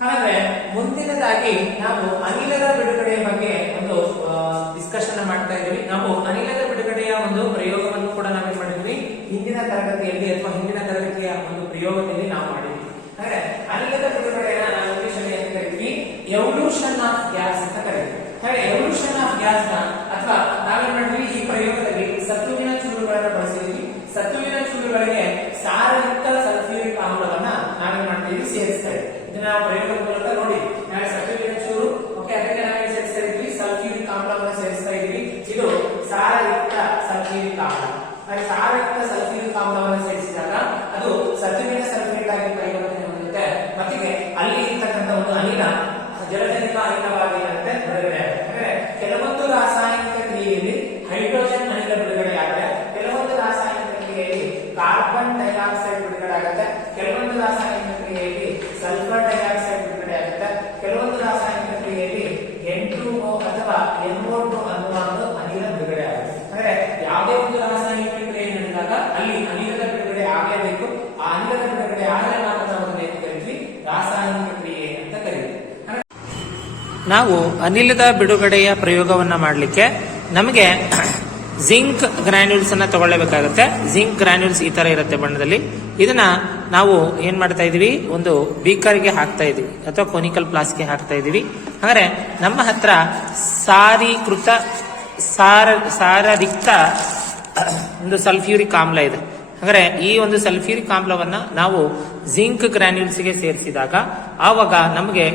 ಹಾಗಾದ್ರೆ ಮುಂದಿನದಾಗಿ ನಾವು ಅನಿಲದ ಬಿಡುಗಡೆಯ ಬಗ್ಗೆ ಒಂದು ಡಿಸ್ಕಷನ್ ಮಾಡ್ತಾ ಇದ್ದೀವಿ. ನಾವು ಅನಿಲದ ಬಿಡುಗಡೆಯ ಒಂದು ಪ್ರಯೋಗವನ್ನು ಕೂಡ ನಾವೇನ್ ಮಾಡಿದ್ವಿ ಹಿಂದಿನ ತರಗತಿಯಲ್ಲಿ ಅಥವಾ ಹಿಂದಿನ ತರಗತಿಯ ಒಂದು ಪ್ರಯೋಗದಲ್ಲಿ ನಾವು ಮಾಡಿದ್ವಿ. ಹಾಗಾದ್ರೆ ಅನಿಲದ ಬಿಡುಗಡೆಯನ್ನ ನಾವು ಇಂಗ್ಲಿಷ್ ಅಲ್ಲಿ ಏನು ಕರಿತೀವಿ, ಎವಲ್ಯೂಷನ್ ಆಫ್ ಗ್ಯಾಸ್ ಅಂತ ಕರಿತೀವಿ. ಹಾಗೆ ಎವಲ್ಯೂಷನ್ ಆಫ್ ಗ್ಯಾಸ್ ನ ಅಥವಾ ನಾವೇನ್ ಮಾಡಿದ್ವಿ ಈ ಪ್ರಯೋಗದಲ್ಲಿ ಸತುವಿನ ಚೂರುಗಳನ್ನು ಬಳಸಿದ್ವಿ. ಸತುವಿನ ಚೂರುಗಳಿಗೆ ಸಾರಯುಕ್ತ ಸಲ್ಫ್ಯೂರಿಕ್ ಆಮ್ಲವನ್ನ ನಾವೇನ್ ಮಾಡ್ತೀವಿ ಸೇರಿಸ್ತಾ ಇದ್ದೀವಿ. ಇದನ್ನ ನಾವು ಪ್ರಯೋಗದ ಮೂಲಕ ನೋಡಿ ನಾಳೆ ಸತುವಿನ ಚೂರು ಓಕೆ ಅದಕ್ಕೆ ನಾವೇನ್ ಸೇರಿಸ್ತಾ ಇದ್ವಿ, ಸಲ್ಫ್ಯೂರಿಕ್ ಆಮ್ಲವನ್ನ ಸೇರಿಸ್ತಾ ಇದ್ವಿ. ಇದು ಸಾರಯುಕ್ತ ಸಲ್ಫ್ಯೂರಿಕ್ ಆಮ್ಲ. ಹಾಗೆ ಸಾರಯುಕ್ತ ಸಲ್ಫ್ಯೂರಿಕ್ ಆಮ್ಲವನ್ನು ಸೇರಿಸಿದಾಗ ಅದು ಸತುವಿನ ಸಲ್ಫೇಟ್ ಆಗಿ ಪರಿವರ್ತನೆ ಹೊಂದುತ್ತೆ. ಮತ್ತಿಗೆ ಅಲ್ಲಿ ಇರ್ತಕ್ಕಂಥ ಒಂದು ಅನಿಲ ಜಲಜನಕ ಅನಿಲವಾಗಿ ಇರುತ್ತೆ ಬಿಡುಗಡೆ ಆಗುತ್ತೆ. ಅಂದ್ರೆ ಕೆಲವೊಂದು ರಾಸಾಯನಿಕ ಕ್ರಿಯೆಯಲ್ಲಿ ಹೈಡ್ರೋಜನ್ ಅನಿಲ ಬಿಡುಗಡೆ ಆಗುತ್ತೆ, ಕೆಲವೊಂದು ರಾಸಾಯನಿಕ ಕ್ರಿಯೆಯಲ್ಲಿ ಕಾರ್ಬನ್ ಡೈಆಕ್ಸೈಡ್ ಬಿಡುಗಡೆ ಆಗುತ್ತೆ, ಕೆಲವೊಂದು ರಾಸಾಯನಿಕ ಕ್ರಿಯೆಯಲ್ಲಿ ಸಲ್ಫರ್ ಡೈಆಕ್ಸೈಡ್ ಬಿಡುಗಡೆ ಆಗುತ್ತೆ, ಕೆಲವೊಂದು ರಾಸಾಯನಿಕ ಕ್ರಿಯೆಯಲ್ಲಿ N2O ಅಥವಾ NO2 ಅನ್ನುವ ಒಂದು ಅನಿಲ ಬಿಡುಗಡೆ ಆಗುತ್ತೆ. ಅಂದ್ರೆ ಯಾವುದೇ ಒಂದು ರಾಸಾಯನಿಕ ಕ್ರಿಯೆ ನಡೆದಾಗ ಅಲ್ಲಿ ಅನಿಲದ ಬಿಡುಗಡೆ ಆಗಲೇಬೇಕು. ಆ ಅನಿಲದ ಬಿಡುಗಡೆ ಆದರೆ ಮಾತ್ರ ನಾವು ಅದನ್ನು ಕರಿತೀವಿ ರಾಸಾಯನಿಕ ಕ್ರಿಯೆ ಅಂತ ಕರೀತೀವಿ. ನಾವು ಅನಿಲದ ಬಿಡುಗಡೆಯ ಪ್ರಯೋಗವನ್ನ ಮಾಡಲಿಕ್ಕೆ ನಮಗೆ ಜಿಂಕ್ ಗ್ರಾನ್ಯೂಲ್ಸ್ ಅನ್ನ ತಗೊಳ್ಳೇಬೇಕಾಗುತ್ತೆ. ಜಿಂಕ್ ಗ್ರಾನ್ಯೂಲ್ಸ್ ಈ ತರ ಇರುತ್ತೆ ಬಣ್ಣದಲ್ಲಿ. ಇದನ್ನ ನಾವು ಏನ್ ಮಾಡ್ತಾ ಇದೀವಿ, ಒಂದು ಬೀಕರ್ಗೆ ಹಾಕ್ತಾ ಇದೀವಿ ಅಥವಾ ಕೋನಿಕಲ್ ಫ್ಲಾಸ್ಕ್ಗೆ ಹಾಕ್ತಾ ಇದೀವಿ. ಹಾಗಾದ್ರೆ ನಮ್ಮ ಹತ್ರ ಸಾರೀಕೃತ ಸಾರರಿಕ್ತ ಒಂದು ಸಲ್ಫ್ಯೂರಿಕ್ ಆಮ್ಲ ಇದೆ. ಹಾಗಾದ್ರೆ ಈ ಒಂದು ಸಲ್ಫ್ಯೂರಿಕ್ ಆಮ್ಲವನ್ನ ನಾವು ಜಿಂಕ್ ಗ್ರಾನ್ಯೂಲ್ಸ್ಗೆ ಸೇರಿಸಿದಾಗ ಆವಾಗ ನಮಗೆ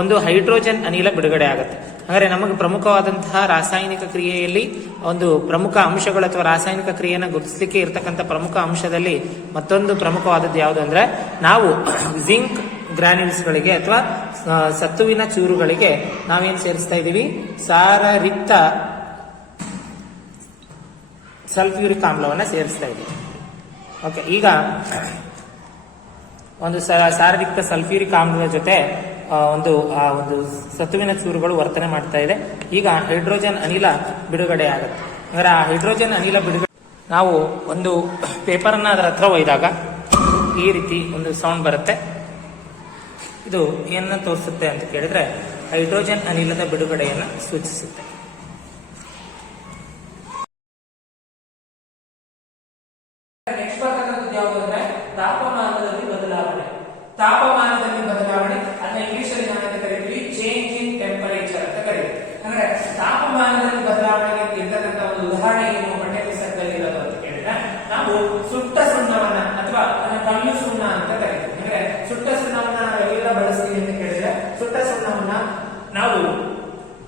ಒಂದು ಹೈಡ್ರೋಜನ್ ಅನಿಲ ಬಿಡುಗಡೆ ಆಗುತ್ತೆ. ಹಾಗಾದ್ರೆ ನಮಗೆ ಪ್ರಮುಖವಾದಂತಹ ರಾಸಾಯನಿಕ ಕ್ರಿಯೆಯಲ್ಲಿ ಒಂದು ಪ್ರಮುಖ ಅಂಶಗಳು ಅಥವಾ ರಾಸಾಯನಿಕ ಕ್ರಿಯೆಯನ್ನು ಗುರುತಿಸಲಿಕ್ಕೆ ಇರತಕ್ಕಂಥ ಪ್ರಮುಖ ಅಂಶದಲ್ಲಿ ಮತ್ತೊಂದು ಪ್ರಮುಖವಾದದ್ದು ಯಾವುದು ಅಂದ್ರೆ ನಾವು ಜಿಂಕ್ ಗ್ರಾನ್ಯೂಲ್ಸ್ಗಳಿಗೆ ಅಥವಾ ಸತ್ತುವಿನ ಚೂರುಗಳಿಗೆ ನಾವೇನ್ ಸೇರಿಸ್ತಾ ಇದ್ದೀವಿ, ಸಾರರಿಕ್ತ ಸಲ್ಫ್ಯೂರಿಕ್ ಆಮ್ಲವನ್ನ ಸೇರಿಸ್ತಾ ಇದ್ದೀವಿ. ಓಕೆ, ಈಗ ಒಂದು ಸಾರರಿಕ್ತ ಸಲ್ಫ್ಯೂರಿಕ್ ಆಮ್ಲದ ಜೊತೆ ಒಂದು ಸತುವಿನ ಚೂರುಗಳು ವರ್ತನೆ ಮಾಡ್ತಾ ಇದೆ. ಈಗ ಹೈಡ್ರೋಜನ್ ಅನಿಲ ಬಿಡುಗಡೆ ಆಗುತ್ತೆ. ಅಂದ್ರೆ ಆ ಹೈಡ್ರೋಜನ್ ಅನಿಲ ಬಿಡುಗಡೆ ನಾವು ಒಂದು ಪೇಪರ್ ಅನ್ನ ಅದರ ಹತ್ರ ಒಯ್ದಾಗ ಈ ರೀತಿ ಒಂದು ಸೌಂಡ್ ಬರುತ್ತೆ. ಇದು ಏನನ್ನ ತೋರಿಸುತ್ತೆ ಅಂತ ಕೇಳಿದ್ರೆ ಹೈಡ್ರೋಜನ್ ಅನಿಲದ ಬಿಡುಗಡೆಯನ್ನ ಸೂಚಿಸುತ್ತೆ. ನೆಕ್ಸ್ಟ್ ಬರ್ತಕ್ಕಂಥದ್ದು ಯಾವುದು ಅಂದ್ರೆ ತಾಪಮಾನದಲ್ಲಿ ಬದಲಾವಣೆ. ತಾಪಮಾನದಲ್ಲಿ ಬದಲಾವಣೆ ಅದನ್ನ ಇಂಗ್ಲಿಷ್ ಅಲ್ಲಿ ನಾವು ಕರಿತೀವಿ ಚೇಂಜ್ ಇನ್ ಟೆಂಪರೇಚರ್ ಅಂತ ಕರೀತೀವಿ. ಅಂದ್ರೆ ತಾಪಮಾನದಲ್ಲಿ ಬದಲಾವಣೆಗೆ ಇರ್ತಕ್ಕಂಥ ಒಂದು ಉದಾಹರಣೆ ಏನು ಪಠ್ಯ ಪುಸ್ತಕದಲ್ಲಿ ಇರೋದು ಅಂತ ಕೇಳಿದ್ರೆ ನಾವು ಸುಟ್ಟ ಸುಣ್ಣವನ್ನ ಅಥವಾ ಕಲ್ಲು ಸುಣ್ಣ ಅಂತ ಕರಿತೀವಿ. ಅಂದ್ರೆ ಸುಟ್ಟ ಸುಣ್ಣವನ್ನ ನಾವು ಎಲ್ಲಿಂದ ಬಳಸ್ತೀವಿ ಅಂತ ಕೇಳಿದ್ರೆ ಸುಟ್ಟ ಸುಣ್ಣವನ್ನ ನಾವು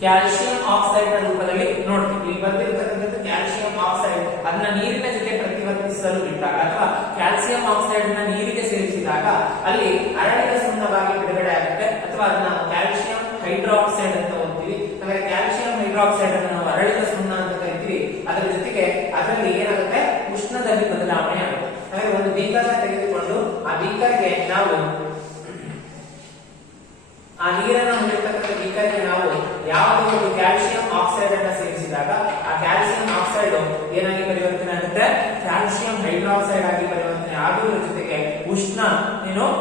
ಕ್ಯಾಲ್ಸಿಯಂ ಆಕ್ಸೈಡ್ ನ ರೂಪದಲ್ಲಿ ನೋಡ್ತೀವಿ. ಇಲ್ಲಿ ಬಂದಿರತಕ್ಕಂಥದ್ದು ಕ್ಯಾಲ್ಸಿಯಂ ಆಕ್ಸೈಡ್. ಅದನ್ನ ನೀರಿನ ಜೊತೆ ಪ್ರತಿವರ್ತಿಸಲು ಇಟ್ಟಾಗ ಅಥವಾ ಕ್ಯಾಲ್ಸಿಯಂ ಆಕ್ಸೈಡ್ ನ ನೀರಿಗೆ ಸೇರಿಸಿದಾಗ ಅಲ್ಲಿ ಅರಳಿದ ಸುಣ್ಣವಾಗಿ ಬಿಡುಗಡೆ ಆಗುತ್ತೆ. ಅಥವಾ ಅದನ್ನ ಕ್ಯಾಲ್ಸಿಯಂ ಹೈಡ್ರಾಕ್ಸೈಡ್ ಅಂತ ಓದ್ತೀವಿ. ಅಂದ್ರೆ ಕ್ಯಾಲ್ಸಿಯಂ ಹೈಡ್ರಾಕ್ಸೈಡ್ ಅನ್ನು ನಾವು ಅರಳಿದ ಸುಣ್ಣ ಅಂತ ಕರಿತೀವಿ. ಅದರ ಜೊತೆಗೆ ಅದರಲ್ಲಿ ಏನಾಗುತ್ತೆ, ಉಷ್ಣದಲ್ಲಿ ಬದಲಾವಣೆ ಆಗುತ್ತೆ. ಅಂದ್ರೆ ಒಂದು ಬೀಕರ್ ತೆಗೆದುಕೊಂಡು ಆ ಬೀಕರ್ಗೆ ನಾವು ಆ ನೀರನ್ನು ಹೊಂದಿರತಕ್ಕಂಥ ಬೀಕರ್ಗೆ ನಾವು ಯಾವುದೋ ಒಂದು ಕ್ಯಾಲ್ಸಿಯಂ ಆಕ್ಸೈಡ್ ಅನ್ನ ಸೇರಿಸಿದಾಗ ಆ ಕ್ಯಾಲ್ಸಿಯಂ ಆಕ್ಸೈಡ್ ಏನಾಗಿ ಪರಿವರ್ತನೆ ಆಗುತ್ತೆ, ಕ್ಯಾಲ್ಸಿಯಂ ಹೈಡ್ರಾಕ್ಸೈಡ್ ಆಗಿ ಪರಿವರ್ತನೆ ಆಗುವುದರ ಜೊತೆಗೆ ಉಷ್ಣ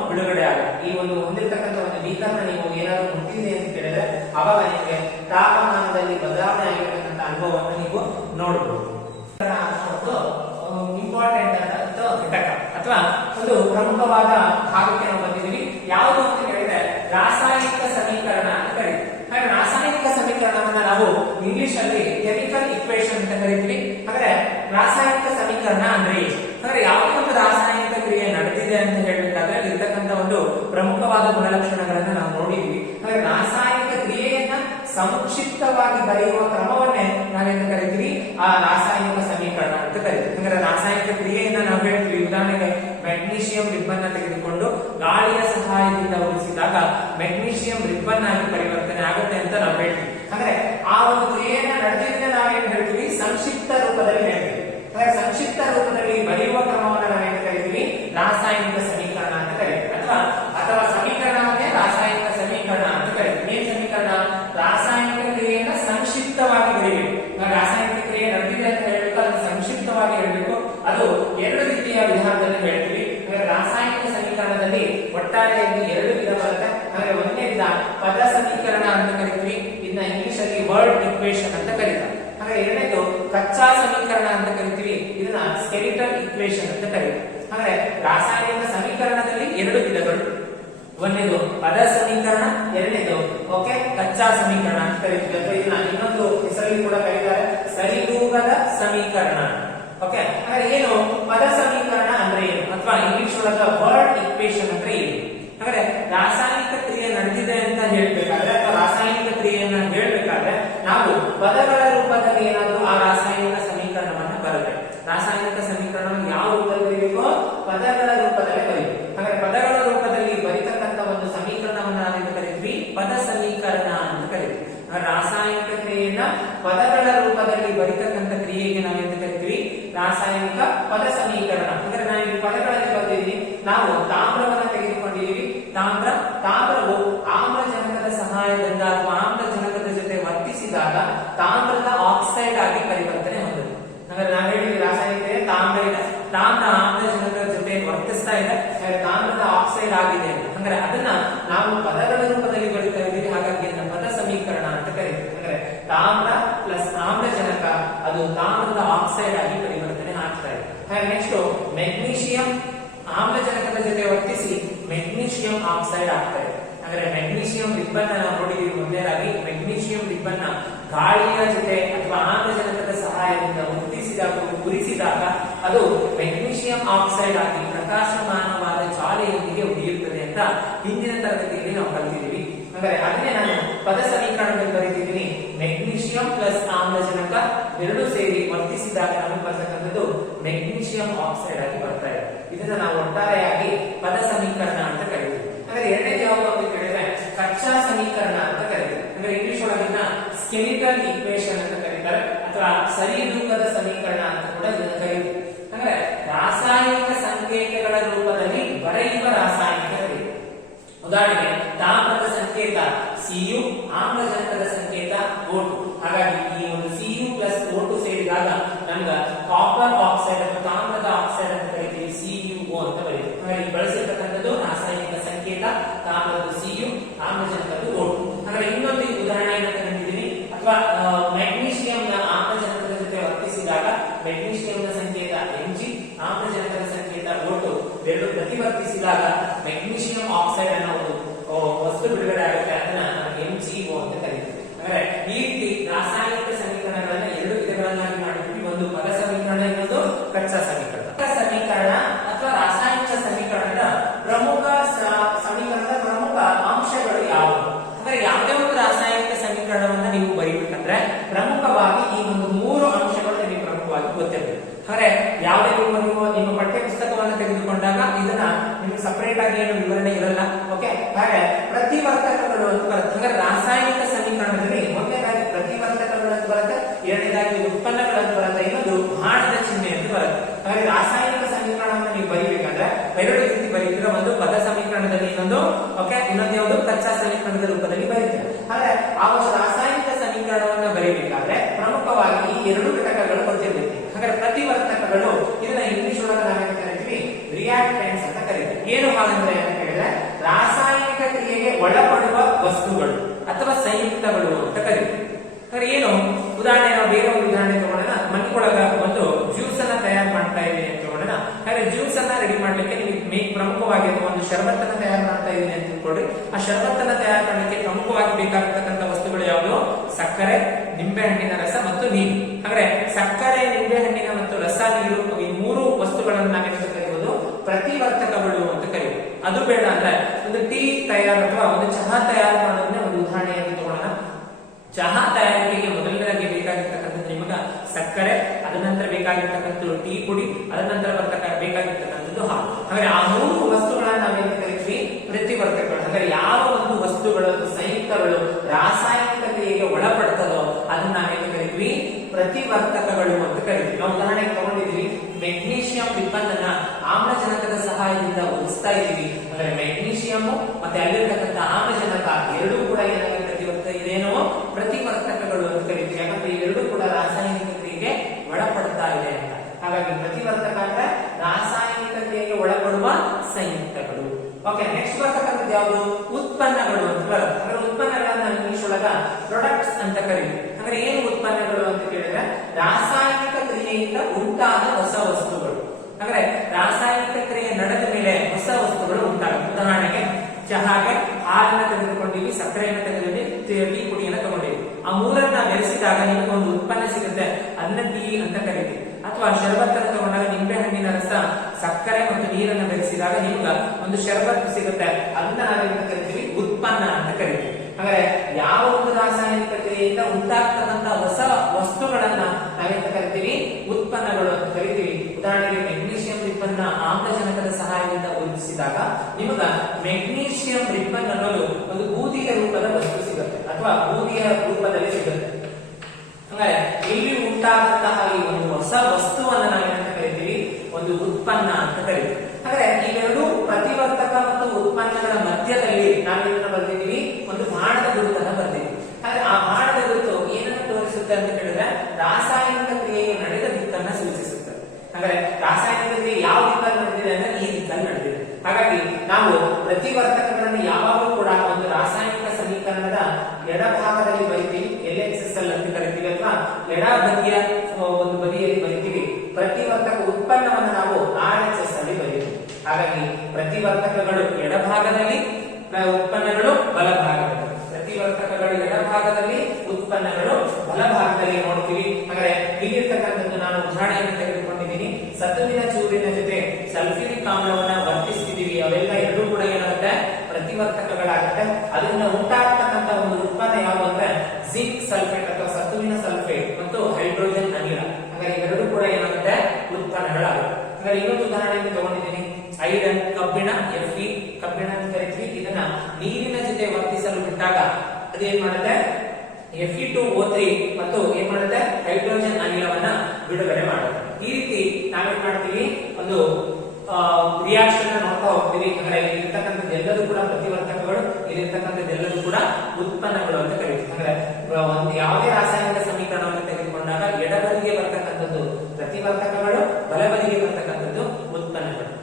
ಬಿಡುಗಡೆ ಆಗುತ್ತೆ. ಈ ಒಂದು ಹೊಂದಿರತಕ್ಕಂಥ ಒಂದು ಬೀಕರ್ನ ನೀವು ಏನಾದರೂ ಮುಟ್ಟಿದೆ ಅಂತ ಕೇಳಿದ್ರೆ ಅವಾಗ ನಿಮಗೆ ತಾಪಮಾನದಲ್ಲಿ ಬದಲಾವಣೆ ಆಗಿರತಕ್ಕಂಥ ಅನುಭವವನ್ನು ನೀವು ನೋಡಬಹುದು. ಇಂಪಾರ್ಟೆಂಟ್ ಆದ ಘಟಕ ಅಥವಾ ಒಂದು ಪ್ರಮುಖವಾದ ಭಾಗಕ್ಕೆ ನಾವು ಬಂದಿದ್ದೀವಿ. ಯಾವುದು ಅಂತ ಕೇಳಿದ್ರೆ ರಾಸಾಯನಿಕ ಸಮೀಕರಣ ಅಂತ ಕರೀತೀವಿ. ಹಾಗೆ ರಾಸಾಯನಿಕ ಸಮೀಕರಣವನ್ನ ನಾವು ಇಂಗ್ಲಿಷ್ ಅಲ್ಲಿ ಕೆಮಿಕಲ್ ಇಕ್ವೇಶನ್ ಅಂತ ಕರಿತೀವಿ. ಹಾಗಾದ್ರೆ ರಾಸಾಯನಿಕ ಸಮೀಕರಣ ಅಂದ್ರೆ ಅಂದ್ರೆ ಯಾವುದೇ ಒಂದು ರಾಸಾಯನಿಕ ಕ್ರಿಯೆ ನಡೆದಿದೆ ಅಂತ ಹೇಳಬೇಕಾದ್ರೆ ಇರ್ತಕ್ಕಂಥ ಒಂದು ಪ್ರಮುಖವಾದ ಗುಣಲಕ್ಷಣಗಳನ್ನ ನಾವು ನೋಡಿದ್ವಿ. ಹಾಗೆ ರಾಸಾಯನಿಕ ಕ್ರಿಯೆಯನ್ನ ಸಂಕ್ಷಿಪ್ತವಾಗಿ ಬರೆಯುವ ಕ್ರಮವನ್ನೇ ನಾವೇನು ಕರಿತೀವಿ, ಆ ರಾಸಾಯನಿಕ ಸಮೀಕರಣ ಅಂತ ಕರಿತೀವಿ. ಅಂದ್ರೆ ರಾಸಾಯನಿಕ ಕ್ರಿಯೆಯನ್ನ ನಾವು ಹೇಳ್ತೀವಿ. ಉದಾಹರಣೆಗೆ ಮೆಗ್ನೀಷಿಯಂ ರಿಬ್ಬನ್ ತೆಗೆದುಕೊಂಡು ಗಾಳಿಯ ಸಹಾಯದಿಂದ ಉಳಿಸಿದಾಗ ಮೆಗ್ನೀಷಿಯಂ ರಿಬ್ಬನ್ ಆಗಿ ಪರಿವರ್ತನೆ ಆಗುತ್ತೆ ಅಂತ ನಾವು ಹೇಳ್ತೀವಿ. ಅಂದ್ರೆ ಆ ಒಂದು ಕ್ರಿಯೆಯನ್ನ ನಡೆದಿದ್ದ ನಾವೇನು ಹೇಳ್ತೀವಿ, ಸಂಕ್ಷಿಪ್ತ ರೂಪದಲ್ಲಿ ಹೇಳ್ತೀವಿ. ಅಂದ್ರೆ ಸಂಕ್ಷಿಪ್ತ ರೂಪದಲ್ಲಿ ಬರೆಯುವ ಕ್ರಮವನ್ನು ನಾವೇನು ಕರಿತೀವಿ, ರಾಸಾಯನಿಕ ಸಮೀಕರಣ ಅಂತ ಕರಿತೀವಿ. ಅಥವಾ ಸಮೀಕರಣವನ್ನೇ ರಾಸಾಯನಿಕ ಸಮೀಕರಣ ಅಂತ ಕರಿತೀವಿ. ಏನ್ ಸಮೀಕರಣ, ರಾಸಾಯನಿಕ ಕ್ರಿಯೆಯನ್ನ ಸಂಕ್ಷಿಪ್ತವಾಗಿ ಬರೀಬೇಕು. ರಾಸಾಯನಿಕ ಕ್ರಿಯೆ ನಡೆದಿದೆ ಅಂತ ಹೇಳಬೇಕು, ಅದನ್ನು ಸಂಕ್ಷಿಪ್ತವಾಗಿ ಹೇಳಬೇಕು. ಅದು ಎರಡು ರೀತಿಯ ವಿಧಾನದಲ್ಲಿ ಹೇಳ್ತೀವಿ. ರಾಸಾಯನಿಕ ಸಮೀಕರಣದಲ್ಲಿ ಒಟ್ಟಾರೆಯಾಗಿ ಎರಡು ವಿಧ ಬರುತ್ತೆ. ಅಂದ್ರೆ ಒಂದನೇ ಒಂದನೇದು ಪದ ಸಮೀಕರಣ, ಎರಡನೇದು ಓಕೆ ಕಚ್ಚಾ ಸಮೀಕರಣ ಅಂತ ಕರೀತೀವಿ. ಅಥವಾ ಇದನ್ನ ಇನ್ನೊಂದು ಹೆಸರಲ್ಲಿ ಕೂಡ ಕರೀತಾರೆ ಸರಿದೂಗದ ಸಮೀಕರಣ. ಓಕೆ, ಹಾಗಾದ್ರೆ ಏನು ಪದ ಸಮೀಕರಣ ಅಂದ್ರೆ ಏನು, ಅಥವಾ ಇಂಗ್ಲಿಷ್ ಒಳಗ ವರ್ಡ್ ಇಕ್ವೇಶನ್ ಅಂದ್ರೆ ಏನು? ಹಾಗಾದ್ರೆ ರಾಸಾಯನಿಕ ಕ್ರಿಯೆ ನಡೆದಿದೆ ಅಂತ ಹೇಳ್ಬೇಕಾದ್ರೆ ಅಥವಾ ರಾಸಾಯನಿಕ ಕ್ರಿಯೆಯನ್ನ ಹೇಳ್ಬೇಕಾದ್ರೆ ನಾವು ಪದಗಳ ರೂಪದಲ್ಲಿ ಏನಾದ್ರೂ ಆ ರಾಸಾಯನಿಕ ಸಮೀಕರಣವನ್ನ ಬರಬೇಕು. ರಾಸಾಯನಿಕ ಸಮೀಕರಣವನ್ನು ಯಾವ ರೂಪದಲ್ಲಿ ಬರೀಬೇಕು? ಪದಗಳ ರೂಪದಲ್ಲಿ ಬರೀಬೇಕು. ಹಾಗಾದ್ರೆ ಪದಗಳ ರೂಪದಲ್ಲಿ ಬರೀತಕ್ಕಂತ ಒಂದು ಸಮೀಕರಣವನ್ನ ನಾವೇನು ಕರೀತೀವಿ? ಪದ ಸಮೀಕರಣ ಅಂತ ಕರೀತೀವಿ. ರಾಸಾಯನಿಕ ಕ್ರಿಯೆಯನ್ನ ಪದಗಳ ರೂಪದಲ್ಲಿ ಬರೀತಕ್ಕಂತ ಕ್ರಿಯೆಗೆ ನಾವೇನು ಕರಿತೀವಿ? ರಾಸಾಯನಿಕ ಪದ ಸಮೀಕರಣ. ಅಂದ್ರೆ ನಾವು ಈ ಪದಗಳಲ್ಲಿ ಬರ್ತೀವಿ. ನಾವು ತಾಮ್ರವನ್ನ ತೆಗೆದುಕೊಂಡಿದ್ದೀವಿ. ತಾಮ್ರವು ಆಮ್ಲಜನಕದ ಸಹಾಯದಿಂದ ಅಥವಾ ಆಮ್ಲಜನಕದ ಜೊತೆ ವರ್ತಿಸಿದಾಗ ತಾಮ್ರದ ಆಕ್ಸೈಡ್ ಆಗಿ ಪರಿವರ್ತನೆ ಹೊಂದುತ್ತೆ. ಹಾಗಾದ್ರೆ ನಾವು ಹೇಳಿದ್ವಿ ರಾಸಾಯನಿಕ ತಾಮ್ರ ಇದೆ, ತಾಮ್ರ ಆಮ್ಲಜನಕದ ಜೊತೆ ವರ್ತಿಸ್ತಾ ಇದೆ, ತಾಮ್ರದ ಆಕ್ಸೈಡ್ ಆಗಿದೆ ಅಂತ. ಅಂದ್ರೆ ಅದನ್ನ ನಾವು ಪದಗಳ ರೂಪದಲ್ಲಿ ಬರೀತಾ ಇದ್ದೀವಿ. ಹಾಗಾಗಿ ಅದನ್ನ ಪದ ಸಮೀಕರಣ ಅಂತ ಕರೀತೀವಿ. ಅಂದ್ರೆ ತಾಮ್ರ ಪ್ಲಸ್ ಆಮ್ಲಜನಕ ಅದು ತಾಮ್ರದ ಆಕ್ಸೈಡ್ ಆಗಿ ಪರಿವರ್ತನೆ ಆಗ್ತಾ ಇದೆ. ನೆಕ್ಸ್ಟ್ ಮೆಗ್ನೀಷಿಯಂ ಆಮ್ಲಜನಕದ ಜೊತೆ ವರ್ತಿಸಿ ಮೆಗ್ನೀಷಿಯಂ ಆಕ್ಸೈಡ್ ಆಗ್ತಾ ಇದೆ. ಅಂದ್ರೆ ಮೆಗ್ನೀಷಿಯಂ ರಿಬ್ಬನ್ ನಾವು ನೋಡಿದೀವಿ ಮೊದಲನೇದಾಗಿ. ಮೆಗ್ನೀಷಿಯಂ ರಿಬ್ಬನ್ ಗಾಳಿಯ ಜೊತೆ ಅಥವಾ ಆಮ್ಲಜನಕದ ಸಹಾಯದಿಂದ ಉರಿಸಿದಾಗ ಅದು ಮೆಗ್ನೀಷಿಯಂ ಆಕ್ಸೈಡ್ ಆಗಿ ಪ್ರಕಾಶಮಾನವಾದ ಜ್ವಾಲೆಯೊಂದಿಗೆ ಉರಿಯುತ್ತದೆ ಅಂತ ಹಿಂದಿನ ತರಗತಿಯಲ್ಲಿ ನಾವು ಕಲಿತಿದ್ದೀವಿ. ಅಂದ್ರೆ ಅದನ್ನೇ ನಾನು ಪದ ಸಮೀಕರಣದಲ್ಲಿ ಬರೀತಿದ್ದೀನಿ. ಮೆಗ್ನೀಷಿಯಂ ಪ್ಲಸ್ ಆಮ್ಲಜನಕ ಎರಡು ಸೇರಿ ವರ್ತಿಸಿದಾಗ ನಮಗೆ ಬರ್ತಕ್ಕಂಥದ್ದು ಮೆಗ್ನೀಷಿಯಂ ಆಕ್ಸೈಡ್ ಆಗಿ ಬರ್ತಾ ಇದೆ. ಇದನ್ನ ನಾವು ಒಟ್ಟಾರೆಯಾಗಿ ಪದ ಸಮೀಕರಣ ಅಂತ ಕರೀತೀವಿ. ಅಂದ್ರೆ ಎರಡನೇದು ಯಾವುದು ಅಂತ ಕೇಳಿದ್ರೆ ಕಚ್ಚಾ ಸಮೀಕರಣ ಅಂತ ಕರೀತೀವಿ. ಅಂದ್ರೆ ಇಂಗ್ಲಿಷ್ ಒಳಗಿನ ಸ್ಕೆಲಿಟಲ್ ಈಕ್ವೇಶನ್ ಅಂತ ಕರೀತಾರೆ, ಅಥವಾ ಸರಿದೂಗದ ಸಮೀಕರಣ ಅಂತ ಕೂಡ ಇದನ್ನು ಕರೀತೀವಿ. ಅಂದ್ರೆ ರಾಸಾಯನಿಕ ಸಂಕೇತಗಳ ರೂಪದಲ್ಲಿ ಬರೆಯುವ ರಾಸಾಯನಿಕ ಕ್ರಿಯೆ. ಉದಾಹರಣೆಗೆ ತಾಮ್ರದ ಸಂಕೇತ Cu, ಆಮ್ಲಜನಕದ ಸಂಕೇತ O2. ಹಾಗಾಗಿ ಈ ಒಂದು Cu ಪ್ಲಸ್ O2 ಸೇರಿದಾಗ ನಮ್ಗೆ ಕಾಪರ್ ಆಕ್ಸೈಡ್ ಅಥವಾ ತಾಮ್ರದ ಆಕ್ಸೈಡ್ ಅಂತ ಕರಿತೀವಿ, CuO ಅಂತ ಬರೀತೀವಿ. ಹಾಗಾಗಿ ಬಳಸಿರ್ತಕ್ಕಂಥದ್ದು ರಾಸಾಯನಿಕ ಸಂಕೇತ ತಾಮ್ರದ Cu, ಆಮ್ಲಜನಕದ್ದು O2. ಹಾಗಾಗಿ ಇನ್ನೊಂದು ಉದಾಹರಣೆಯನ್ನು ತಗೊಂಡಿದ್ದೀನಿ. ಅಥವಾ ಮೆಗ್ನೀಷಿಯಂನ ಆಮ್ಲಜನಕದ ಜೊತೆ ವರ್ತಿಸಿದಾಗ ಮೆಗ್ನೀಷಿಯಂನ ಸಂಕೇತ Mg, ಆಮ್ಲಜನಕದ ಸಂಕೇತ O2 ಎರಡು ಪ್ರತಿವರ್ತಿಸಿದಾಗ ಮೆಗ್ನೀಷಿಯಂ ಆಕ್ಸೈಡ್ ಅನ್ನೋ ಒಂದು ವಸ್ತು ಬಿಡುಗಡೆ ಆಗುತ್ತೆ. ಅದನ್ನ MgO ಅಂತ ಕರೀತೀವಿ. ಅಂದ್ರೆ ಈ ರೀತಿ ರಾಸಾಯನಿಕ ಸಮೀಕರಣಗಳನ್ನ ಎರಡು ವಿಧಗಳನ್ನಾಗಿ ಮಾಡಿದ್ವಿ. ಒಂದು ಪದ ಸಮೀಕರಣ, ಇನ್ನೊಂದು ಕಚ್ಚಾ ಸಮೀಕರಣ. ಸಮೀಕರಣ ಅಥವಾ ರಾಸಾಯನಿಕ ಸಮೀಕರಣದ ಪ್ರಮುಖ ಅಂಶಗಳು ಯಾವುವು? ಅಂದ್ರೆ ಯಾವುದೇ ಒಂದು ರಾಸಾಯನಿಕ ಸಮೀಕರಣವನ್ನ ನೀವು ಬರೀಬೇಕಂದ್ರೆ ಪ್ರಮುಖವಾಗಿ ಈ ಒಂದು ಮೂರು ಅಂಶಗಳು ನಿಮಗೆ ಪ್ರಮುಖವಾಗಿ ಗೊತ್ತಿರಬೇಕು. ಹಾಗೆ ಯಾವುದೇ ನೀವು ನಿಮ್ಮ ಪಠ್ಯ ಪುಸ್ತಕವನ್ನು ತೆಗೆದುಕೊಂಡಾಗ ಇದನ್ನ ನಿಮಗೆ ಸಪರೇಟ್ ಆಗಿ ಏನು ವಿವರಣೆ ಇರಲ್ಲ. ಓಕೆ, ಹಾಗೆ ಪ್ರತಿವರ್ತಕಗಳು ಅಂತ ಬರುತ್ತೆ. ಹಾಗಾದ್ರೆ ರಾಸಾಯನಿಕ ಸಮೀಕರಣದಲ್ಲಿ ಮೊದಲನೇದಾಗಿ ಪ್ರತಿವರ್ತಕಗಳು ಅಂತ ಬರುತ್ತೆ, ಎರಡನೇದಾಗಿ ಉತ್ಪನ್ನಗಳು ಅಂತ ಬರುತ್ತೆ, ಇನ್ನೊಂದು ಬಾಣದ ಚಿಹ್ನೆ ಅಂತ ಬರುತ್ತೆ. ಹಾಗೆ ರಾಸಾಯನಿಕ ಸಮೀಕರಣವನ್ನು ನೀವು ಬರೀಬೇಕಂದ್ರೆ ಎರಡು ರೀತಿ ಬರೀತೀರ. ಒಂದು ಪದ ಸಮೀಕರಣದಲ್ಲಿ, ಇನ್ನೊಂದು ಇನ್ನೊಂದು ಯಾವುದು ಕಚ್ಚಾ ಸಮೀಕರಣದ ರೂಪದಲ್ಲಿ ಬರೀತೀರ. ಹಾಗೆ ಆ ಒಂದು ರಾಸಾಯನಿಕ ಸಮೀಕರಣವನ್ನು ಬರೀಬೇಕಾದ್ರೆ ಪ್ರಮುಖವಾಗಿ ಈ ಎರಡು ಘಟಕಗಳು ಗೊತ್ತಿರಬೇಕು. ಹಾಗಾದ್ರೆ ಪ್ರತಿವರ್ತಕಗಳು ಇದನ್ನ ಇಂಗ್ಲಿಷ್ ಒಳಗೆ ನಾವೇನು ಕರಿತೀವಿ? ರಿಯಾಕ್ಟೆಂಟ್ಸ್ ಅಂತ ಕರೀತೀವಿ. ಏನು ಹಾಗಂದ್ರೆ ಅಂತ ಹೇಳಿದ್ರೆ ರಾಸಾಯನಿಕ ಕ್ರಿಯೆಗೆ ಒಳಪಡುವ ವಸ್ತುಗಳು ಅಥವಾ ಸಂಯುಕ್ತಗಳು ಅಂತ ಕರೀತೀವಿ. ಹಾಗಾದ್ರೆ ಏನು ಉದಾಹರಣೆ, ನಾವು ಬೇರೆ ಒಂದು ಉದಾಹರಣೆ ತಗೊಳ್ಳೋಣ. ಮನೆಯೊಳಗ ಒಂದು ಜ್ಯೂಸ್ ಅನ್ನ ತಯಾರು ಮಾಡ್ತಾ ಇದ್ದೀನಿ ಅಂತ ತಗೊಳ್ಳೋಣ. ಹಾಗಾದ್ರೆ ಜ್ಯೂಸ್ ಅನ್ನ ರೆಡಿ ಮಾಡ್ಲಿಕ್ಕೆ ನಿಮಗೆ ಪ್ರಮುಖವಾಗಿ ಒಂದು ಶರ್ಬತ್ತನ್ನ ತಯಾರು ಮಾಡ್ತಾ ಇದ್ದೀನಿ ಅಂತ ತಿಳ್ಕೊಳ್ಳಿ. ಆ ಶರ್ಬತ್ತನ್ನ ತಯಾರು ಮಾಡಲಿಕ್ಕೆ ಪ್ರಮುಖವಾಗಿ ಬೇಕಾಗಿರ್ತಕ್ಕಂಥ ವಸ್ತುಗಳು ಯಾವುದು? ಸಕ್ಕರೆ, ನಿಂಬೆಹಣ್ಣಿನ ರಸ ಮತ್ತು ನೀರು. ಹಾಗಾದ್ರೆ ಸಕ್ಕರೆ, ನಿಂಬೆಹಣ್ಣಿನ ಮತ್ತು ರಸ, ನೀರು ಈ ಮೂರು ವಸ್ತುಗಳನ್ನು ನಾವೆಷ್ಟು ಕರೆಯುವುದು? ಪ್ರತಿವರ್ತಕಗಳು ಅಂತ ಕರೆಯುವುದು. ಅದು ಬೇಡ ಅಂದ್ರೆ ಒಂದು ಟೀ ತಯಾರು ಅಥವಾ ಒಂದು ಚಹಾ ತಯಾರು ಮಾಡೋದನ್ನ ಒಂದು ಉದಾಹರಣೆಯಾಗಿ ತಗೊಳ್ಳೋಣ. ಚಹಾ ತಯಾರಿಕೆಗೆ ಮೊದಲನೇದಾಗಿ ಬೇಕಾಗಿರ್ತಕ್ಕಂಥದ್ದು ನಿಮಗ ಸಕ್ಕರೆ, ಅದ ನಂತರ ಬೇಕಾಗಿರ್ತಕ್ಕಂಥದ್ದು ಟೀ ಪುಡಿ, ಅದ ನಂತರ ಬೇಕಾಗಿರ್ತಕ್ಕಂಥದ್ದು ಹಾಲು. ಹಾಗಾದ್ರೆ ಆ ಮೂರು ವಸ್ತುಗಳನ್ನ ನಾವೇನು ಕರಿತೀವಿ? ಪ್ರತಿವರ್ತಕಗಳು. ಹಾಗಾದ್ರೆ ಯಾವ ಒಂದು ವಸ್ತುಗಳು, ಸಂಯುಕ್ತಗಳು ರಾಸಾಯನಿಕ ಕ್ರಿಯೆಗೆ ಒಳಪಡ್ತದೋ ಅದನ್ನ ನಾವೇನು ಕರಿತೀವಿ? ಪ್ರತಿವರ್ತಕಗಳು ಅಂತ ಕರಿತೀವಿ. ನಾವು ಉದಾಹರಣೆಗೆ ತಗೊಂಡಿದ್ವಿ, ಮೆಗ್ನೀಷಿಯಂ ರಿಬ್ಬನ್ ಅನ್ನ ಆಮ್ಲಜನಕದ ಸಹಾಯದಿಂದ ಉರಿಸ್ತಾ ಇದೀವಿ. ಅಂದ್ರೆ ಮೆಗ್ನೀಷಿಯಂ ಮತ್ತೆ ಅಲ್ಲಿರ್ತಕ್ಕಂಥ ಆಮ್ಲಜನಕ ಎರಡೂ ಕೂಡ ಏನಾಗಿ ಇದೇನೋ ಪ್ರತಿವರ್ತಕಗಳು ಅಂತ ಕರೀತೀವಿ. ಯಾಕಂದ್ರೆ ಇವೆರಡೂ ಕೂಡ ರಾಸಾಯನಿಕ ಕ್ರಿಯೆಗೆ ಒಳಪಡ್ತಾ ಇದೆ ಅಂತ. ಹಾಗಾಗಿ ಪ್ರತಿವರ್ತಕ ಅಂದ್ರೆ ರಾಸಾಯನಿಕ ಕ್ರಿಯೆಗೆ ಒಳಪಡುವ ಸಂಯುಕ್ತಗಳು. ಓಕೆ, ನೆಕ್ಸ್ಟ್ ಬರ್ತಕ್ಕಂಥದ್ದು ಯಾವುದು? ಉತ್ಪನ್ನಗಳು ಅಂತ ಬರುತ್ತೆ. ಅಂದ್ರೆ ಉತ್ಪನ್ನಗಳನ್ನ ಇಂಗ್ಲಿಷ್ ಒಳಗ ಪ್ರೊಡಕ್ಟ್ಸ್ ಅಂತ ಕರೀತೀವಿ. ಅಂದ್ರೆ ಏನು ಉತ್ಪನ್ನಗಳು ಅಂತ ಕೇಳಿದ್ರೆ ರಾಸಾಯನಿಕ ಕ್ರಿಯೆಯಿಂದ ಉಂಟಾದ ಹೊಸ ವಸ್ತುಗಳು. ಅಂದ್ರೆ ರಾಸಾಯನಿಕ ಕ್ರಿಯೆ ನಡೆದ ಮೇಲೆ ಹೊಸ ವಸ್ತುಗಳು ಉಂಟಾಗುತ್ತೆ. ಉದಾಹರಣೆಗೆ ಚಹಾಗೆ ಹಾಲನ್ನ ತೆಗೆದುಕೊಂಡಿವಿ, ಸಕ್ಕರೆಯನ್ನು ತೆಗೆದುಕೊಂಡು ಟೀ ಪುಡಿಯನ್ನು ತಗೊಂಡಿವಿ. ಆ ಮೂರನ್ನ ಬೆರೆಸಿದಾಗ ನಿಮಗೆ ಒಂದು ಉತ್ಪನ್ನ ಸಿಗುತ್ತೆ, ಅದನ್ನ ಟೀ ಅಂತ ಕರಿತೀವಿ. ಅಥವಾ ಶರಬತ್ತನ್ನು ತಗೊಂಡಾಗ ನಿಂಬೆ ಹಣ್ಣಿನ ರಸ, ಸಕ್ಕರೆ ಮತ್ತು ನೀರನ್ನು ಬೆರೆಸಿದಾಗ ನಿಮ್ಗ ಒಂದು ಶರಬತ್ತು ಸಿಗುತ್ತೆ, ಅದನ್ನ ನಾವೇನು ಕರಿತೀವಿ, ಉತ್ಪನ್ನ ಅಂತ ಕರಿತೀವಿ. ಹಾಗಾದ್ರೆ ಯಾವ ಒಂದು ರಾಸಾಯನಿಕ ಕ್ರಿಯೆಯಿಂದ ಉಂಟಾಗ್ತಕ್ಕಂತ ಹೊಸ ವಸ್ತುಗಳನ್ನ ನಾವೇಂತ ಕರಿತೀವಿ, ಉತ್ಪನ್ನಗಳು ಅಂತ ಕರಿತೀವಿ. ಉದಾಹರಣೆಗೆ ಮೆಗ್ನೀಷಿಯಂ ರಿಬ್ಬನ್ನ ಆಮ್ಲಜನಕದ ಸಹಾಯದಿಂದ ಉತ್ಪಾದಿಸಿದಾಗ ನಿಮಗ ಮೆಗ್ನೀಷಿಯಂ ರಿಬ್ಬನ್ ಅನ್ನೋದು ಒಂದು ಬೂದಿಯ ರೂಪದ ವಸ್ತು ಸಿಗುತ್ತೆ ಅಥವಾ ಬೂದಿಯ ರೂಪದಲ್ಲಿ ಸಿಗುತ್ತೆ. ಹಾಗಾದ್ರೆ ಇಲ್ಲಿ ಉಂಟಾದಂತಹ ಈ ಒಂದು ಹೊಸ ವಸ್ತುವನ್ನ ನಾವೇನಂತ ಕರಿತೀವಿ, ಒಂದು ಉತ್ಪನ್ನ ಅಂತ ಕರಿತೀವಿ. ಹಾಗಾದ್ರೆ ಇವೆರಡು ಪ್ರತಿವರ್ತಕ ಮತ್ತು ಉತ್ಪನ್ನಗಳ ಮಧ್ಯದಲ್ಲಿ ನಾವೇನನ್ನ ಬರ್ತಿದೀವಿ, ಒಂದು ಬಾಣದ ಗುರುತನ್ನ ಬರ್ತೀವಿ. ಹಾಗಾದ್ರೆ ಆ ಬಾಣದ ಗುರುತು ಏನನ್ನು ತೋರಿಸುತ್ತೆ ಅಂತ ಹೇಳಿದ್ರೆ ರಾಸಾಯನಿಕ ಕ್ರಿಯೆಯು ನಡೆದ ದಿಕ್ಕನ್ನ ಸೂಚಿಸುತ್ತೆ. ಹಾಗಾದ್ರೆ ರಾಸಾಯನಿಕ ಕ್ರಿಯೆ ಯಾವ ದಿಕ್ಕಲ್ಲಿ ನಡೆದಿದೆ ಅಂದ್ರೆ ಈ ದಿಕ್ಕಲ್ಲಿ ನಡೆದಿದೆ. ಹಾಗಾಗಿ ನಾವು ಪ್ರತಿವರ್ತಕಗಳನ್ನು ಯಾವಾಗಲೂ ಕೂಡ ಒಂದು ರಾಸಾಯನಿಕ ಸಮೀಕರಣದ ಎಡಭಾಗದಲ್ಲಿ ಬರಿತೀವಿ, LHSL ಅಂತ ಕರಿತೀವಿ, ಅಥವಾ ಎಡ ಬದಿಯ ಒಂದು ಬದಿಯಲ್ಲಿ ಬರಿತೀವಿ. ಪ್ರತಿವರ್ತಕ ಉತ್ಪನ್ನವನ್ನು ನಾವು RHS ಅಲ್ಲಿ ಬರೀತೀವಿ. ಹಾಗಾಗಿ ಪ್ರತಿವರ್ತಕಗಳು ಎಡಭಾಗದಲ್ಲಿ, ಉತ್ಪನ್ನಗಳು ಬಲಭಾಗದಲ್ಲಿ. ಪ್ರತಿವರ್ತಕಗಳು ಎಡಭಾಗದಲ್ಲಿ, ಉತ್ಪನ್ನಗಳು ಬಲಭಾಗದಲ್ಲಿ ನೋಡ್ತೀವಿ. ಹಾಗಾದ್ರೆ ಇಲ್ಲಿರ್ತಕ್ಕಂಥದ್ದು ನಾನು ಉದಾಹರಣೆಯನ್ನು ತೆಗೆದುಕೊಂಡಿದ್ದೀನಿ. ಸತುವಿನ ಚೂರಿನ ಜೊತೆ ಸಲ್ಫ್ಯೂರಿಕ್ ಆಮ್ಲವನ್ನ ವರ್ತಿಸ್ತಿದೀವಿ. ಅವೆಲ್ಲ ಎರಡೂ ಕೂಡ ಏನಾಗುತ್ತೆ, ಪ್ರತಿವರ್ತಕಗಳಾಗುತ್ತೆ. ಅದರಿಂದ ಉಂಟಾಗ್ತಕ್ಕಂಥ ಒಂದು ಉತ್ಪನ್ನ ಯಾವುದು ಅಂದ್ರೆ ಜಿಂಕ್ ಸಲ್ಫೇಟ್ ಅಥವಾ ಸತುವಿನ ಸಲ್ಫೇಟ್ ಮತ್ತು ಹೈಡ್ರೋಜನ್ ಅನಿಲ. ಹಾಗಾಗಿ ಇವೆರಡೂ ಕೂಡ ಏನಾಗುತ್ತೆ, ಉತ್ಪನ್ನಗಳಾಗುತ್ತೆ. ಹಾಗಾದ್ರೆ ಇನ್ನೊಂದು ಉದಾಹರಣೆಯನ್ನು ತಗೊಂಡಿದ್ದೀನಿ. ಐರನ್, ಕಬ್ಬಿಣ, Fe ಕಬ್ಬಿಣ ಅಂತ ಕರಿತೀವಿ. ಇದನ್ನ ನೀರಿನ ಜೊತೆ ವರ್ತಿಸಲು ಬಿಟ್ಟಾಗ ಅದೇನ್ ಮಾಡುತ್ತೆ, Fe2O3 ಮತ್ತು ಏನ್ ಮಾಡುತ್ತೆ, ಹೈಡ್ರೋಜನ್ ಅನಿಲವನ್ನ ಬಿಡುಗಡೆ ಮಾಡುತ್ತೆ. ಈ ರೀತಿ ನಾವೇನ್ ಮಾಡ್ತೀವಿ, ಒಂದು ರಿಯಾಕ್ಷನ್ ನೋಡ್ತಾ ಹೋಗ್ತೀವಿ. ಹಾಗಾದ್ರೆ ಇಲ್ಲಿರ್ತಕ್ಕಂಥದ್ದು ಎಲ್ಲದೂ ಕೂಡ ಪ್ರತಿವರ್ತಕಗಳು, ಇಲ್ಲಿರ್ತಕ್ಕಂಥದ್ದೆಲ್ಲದೂ ಕೂಡ ಉತ್ಪನ್ನಗಳು ಅಂತ ಕರಿತೀವಿ. ಹಾಗಾದ್ರೆ ಒಂದು ಯಾವುದೇ ರಾಸಾಯನಿಕ ಸಮೀಕರಣವನ್ನು ತೆಗೆದುಕೊಂಡಾಗ ಎಡಬದಿಗೆ ಬರ್ತಕ್ಕಂಥದ್ದು ಪ್ರತಿವರ್ತಕಗಳು, ಬಲಬದಿಗೆ ಬರ್ತಕ್ಕಂಥದ್ದು ಉತ್ಪನ್ನಗಳು.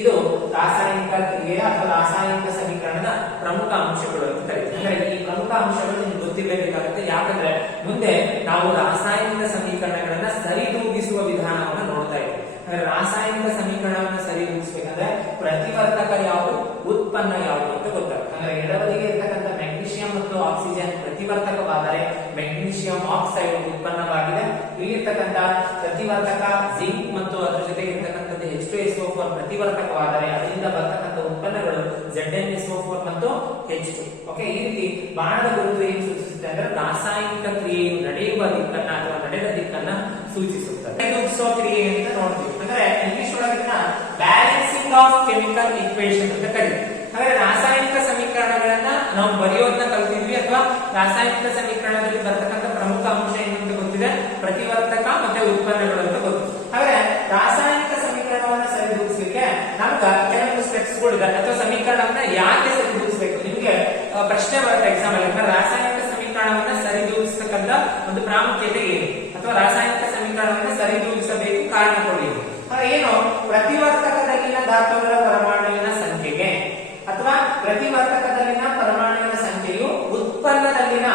ಇದು ರಾಸಾಯನಿಕ ಕ್ರಿಯೆಯ ಅಥವಾ ರಾಸಾಯನಿಕ ಸಮೀಕರಣದ ಪ್ರಮುಖ ಅಂಶಗಳು ಅಂತ ಕರೀತೀವಿ. ಅಂದ್ರೆ ಈ ಪ್ರಮುಖ ಅಂಶಗಳು ನಿಮ್ಗೆ ಗೊತ್ತಿರಬೇಕಾಗುತ್ತೆ. ಯಾಕಂದ್ರೆ ಮುಂದೆ ನಾವು ರಾಸಾಯನಿಕ ಸಮೀಕರಣಗಳನ್ನ ಸರಿದೂಗಿಸುವ ವಿಧಾನವನ್ನು ನೋಡ್ತಾ ಇದ್ದೀವಿ. ಅಂದ್ರೆ ರಾಸಾಯನಿಕ ಸಮೀಕರಣವನ್ನು ಸರಿದೂಗಿಸಬೇಕಂದ್ರೆ ಪ್ರತಿವರ್ತಕ ಯಾವುದು, ಉತ್ಪನ್ನ ಯಾವುದು ಅಂತ ಗೊತ್ತಾಗುತ್ತೆ. ಅಂದ್ರೆ ಎಡಬದಿಗೆ ಇರ್ತಕ್ಕಂಥ ಮೆಗ್ನೀಷಿಯಂ ಮತ್ತು ಆಕ್ಸಿಜನ್ ಪ್ರತಿವರ್ತಕವಾದರೆ ಮೆಗ್ನೀಷಿಯಂ ಆಕ್ಸೈಡ್ ಉತ್ಪನ್ನವಾಗಿದೆ. ಇಲ್ಲಿರ್ತಕ್ಕಂಥ ಪ್ರತಿವರ್ತಕ ಜಿಂಕ್ ಮತ್ತು ಅದರ ಜೊತೆಗೆ ಇರ್ತಕ್ಕಂಥದ್ದು H2SO4 ಪ್ರತಿವರ್ತಕವಾದರೆ ಅದರಿಂದ ಬರ್ತಕ್ಕಂಥ ಉತ್ಪನ್ನಗಳು ZnSO4 ಮತ್ತು H2. ಓಕೆ, ಈ ರೀತಿ ಬಾಣದ ಗುರುತು ಏನು ಸೂಚಿಸುತ್ತೆ ಅಂದ್ರೆ ರಾಸಾಯನಿಕ ಕ್ರಿಯೆಯು ನಡೆಯುವ ದಿಕ್ಕನ್ನ ಅಥವಾ ನಡೆದ ದಿಕ್ಕನ್ನ ಸೂಚಿಸುತ್ತದೆ. ಸರಿದೂಗಿಸುವ ಕ್ರಿಯೆ ಅಂತ ನೋಡ್ತೀವಿ. ಅಂದ್ರೆ ಇಂಗ್ಲಿಷ್ ಒಳಗಿನ ಬ್ಯಾಲೆನ್ಸಿಂಗ್ ಆಫ್ ಕೆಮಿಕಲ್ ಈಕ್ವೇಷನ್ ಅಂತ ಕರೀತೀವಿ. ಹಾಗಾದ್ರೆ ರಾಸಾಯನಿಕ ಸಮೀಕರಣಗಳನ್ನ ನಾವು ಬರೆಯೋದನ್ನ ಕಲ್ತಿದ್ವಿ, ಅಥವಾ ರಾಸಾಯನಿಕ ಸಮೀಕರಣದಲ್ಲಿ ಬರ್ತಕ್ಕಂಥ ಪ್ರಮುಖ ಅಂಶ ಏನು ಅಂತ ಗೊತ್ತಿದೆ, ಪ್ರತಿವರ್ತಕ ಮತ್ತೆ ಉತ್ಪನ್ನಗಳು ಅಂತ ಗೊತ್ತು. ಹಾಗಾದ್ರೆ ರಾಸಾಯನಿಕ ಸಮೀಕರಣವನ್ನ ಸರಿದೂಗಿಸಲಿಕ್ಕೆ ನಮ್ಗ ಕೆಲವೊಂದು ಸ್ಟೆಪ್ಸ್ ಗಳಿದೆ, ಅಥವಾ ಸಮೀಕರಣವನ್ನ ಯಾಕೆ ಸರಿದೂಗಿಸಬೇಕು, ನಿಮ್ಗೆ ಪ್ರಶ್ನೆ ಬರುತ್ತೆ ಎಕ್ಸಾಮ್ ಅಲ್ಲಿ. ರಾಸಾಯನಿಕ ಸಮೀಕರಣವನ್ನ ಸರಿದೂಗಿಸತಕ್ಕಂಥ ಒಂದು ಪ್ರಾಮುಖ್ಯತೆ ಏನು, ಅಥವಾ ರಾಸಾಯನಿಕ ಸಮೀಕರಣವನ್ನ ಸರಿದೂಗಿಸಬೇಕು ಕಾರಣ ಕೊಡಿ. ಏನು, ಪ್ರತಿವರ್ತಕದಲ್ಲಿನ ಧಾತುಗಳ ಪರಮಾಣುವಿನ ಸಂಖ್ಯೆಗೆ ಅಥವಾ ಪ್ರತಿವರ್ತಕದಲ್ಲಿನ ಪರಮಾಣುವಿನ ಸಂಖ್ಯೆಯು ಉತ್ಪನ್ನದಲ್ಲಿನ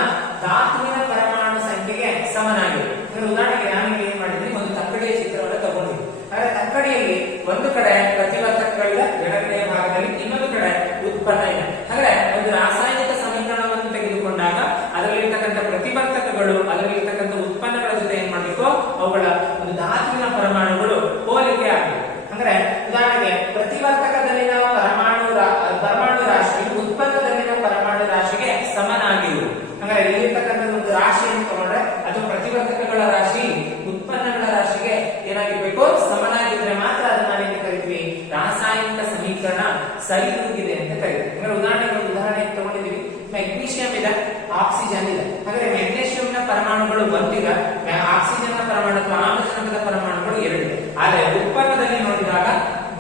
ಧಾತುವಿನ ಪರಮಾಣು ಸಂಖ್ಯೆಗೆ ಸಮನಾಗಿದೆ. ಉದಾಹರಣೆಗೆ ನಾನು ಏನ್ ಮಾಡಿದ್ದೀನಿ, ಒಂದು ತಕ್ಕಡಿಯ ಚಿತ್ರವನ್ನು ತಗೊಂಡಿದ್ದೀನಿ. ಹಾಗಾದ್ರೆ ತಕ್ಕಡಿಯಲ್ಲಿ ಒಂದು ಕಡೆ ಪ್ರತಿವರ್ತಕಗಳಿದೆ ಎಡಗಡೆಯ ಭಾಗದಲ್ಲಿ, ಇನ್ನೊಂದು ಕಡೆ ಉತ್ಪನ್ನ ಇದೆ. ಹಾಗಾದ್ರೆ ಒಂದು ರಾಸಾಯನಿಕ ಸಮೀಕರಣವನ್ನು ತೆಗೆದುಕೊಂಡಾಗ ಅದರಲ್ಲಿರ್ತಕ್ಕಂಥ ಪ್ರತಿವರ್ತಕಗಳು, ಅದರಲ್ಲಿರ್ತಕ್ಕಂಥ ಉತ್ಪನ್ನಗಳ ಜೊತೆ ಏನ್ ಮಾಡಬೇಕು, ಅವುಗಳ ಒಂದು ಧಾತುವಿನ ಪರಮಾಣುಗಳು ಹೋಲಿಕೆ ಆಗಬೇಕು. ಅಂದ್ರೆ ಉದಾಹರಣೆಗೆ ಪ್ರತಿವರ್ತಕದಲ್ಲಿನ ಪರಮಾಣು ರಾಶಿ ಉತ್ಪನ್ನದಲ್ಲಿನ ಪರಮಾಣು ರಾಶಿಗೆ ಸಮನಾಗಿರುವುದು. ಅಂದ್ರೆ ಇಲ್ಲಿರ್ತಕ್ಕಂಥ ಒಂದು ರಾಶಿಯನ್ನು ತಗೊಂಡ್ರೆ ಅದು ಪ್ರತಿವರ್ತಕಗಳ ರಾಶಿ ಉತ್ಪನ್ನಗಳ ರಾಶಿಗೆ ಏನಾಗಿರ್ಬೇಕು, ಸಮನಾಗಿದ್ರೆ ಮಾತ್ರ ಅದನ್ನ ನಾವೇನು ಕರಿತೀವಿ, ರಾಸಾಯನಿಕ ಸಮೀಕರಣ ಸರಿದೂಗಿದೆ ಅಂತ ಕರಿತೀವಿ. ಅಂದ್ರೆ ಉದಾಹರಣೆಗೆ ಒಂದು ಉದಾಹರಣೆ ತಗೊಂಡಿದ್ದೀವಿ. ಮೆಗ್ನೀಷಿಯಂ ಇದೆ, ಆಕ್ಸಿಜನ್ ಇದೆ. ಹಾಗಾದ್ರೆ ಮೆಗ್ನೀಷಿಯಂನ ಪರಮಾಣುಗಳು ಒಂದಿದೆ, ಆಕ್ಸಿಜನ್ ಪರಮಾಣು ಅಥವಾ ಆಮ್ಲಜನಕದ ಪರಮಾಣುಗಳು ಎರಡಿದೆ. ಆದ್ರೆ ಉತ್ಪನ್ನದಲ್ಲಿ ನೋಡಿದಾಗ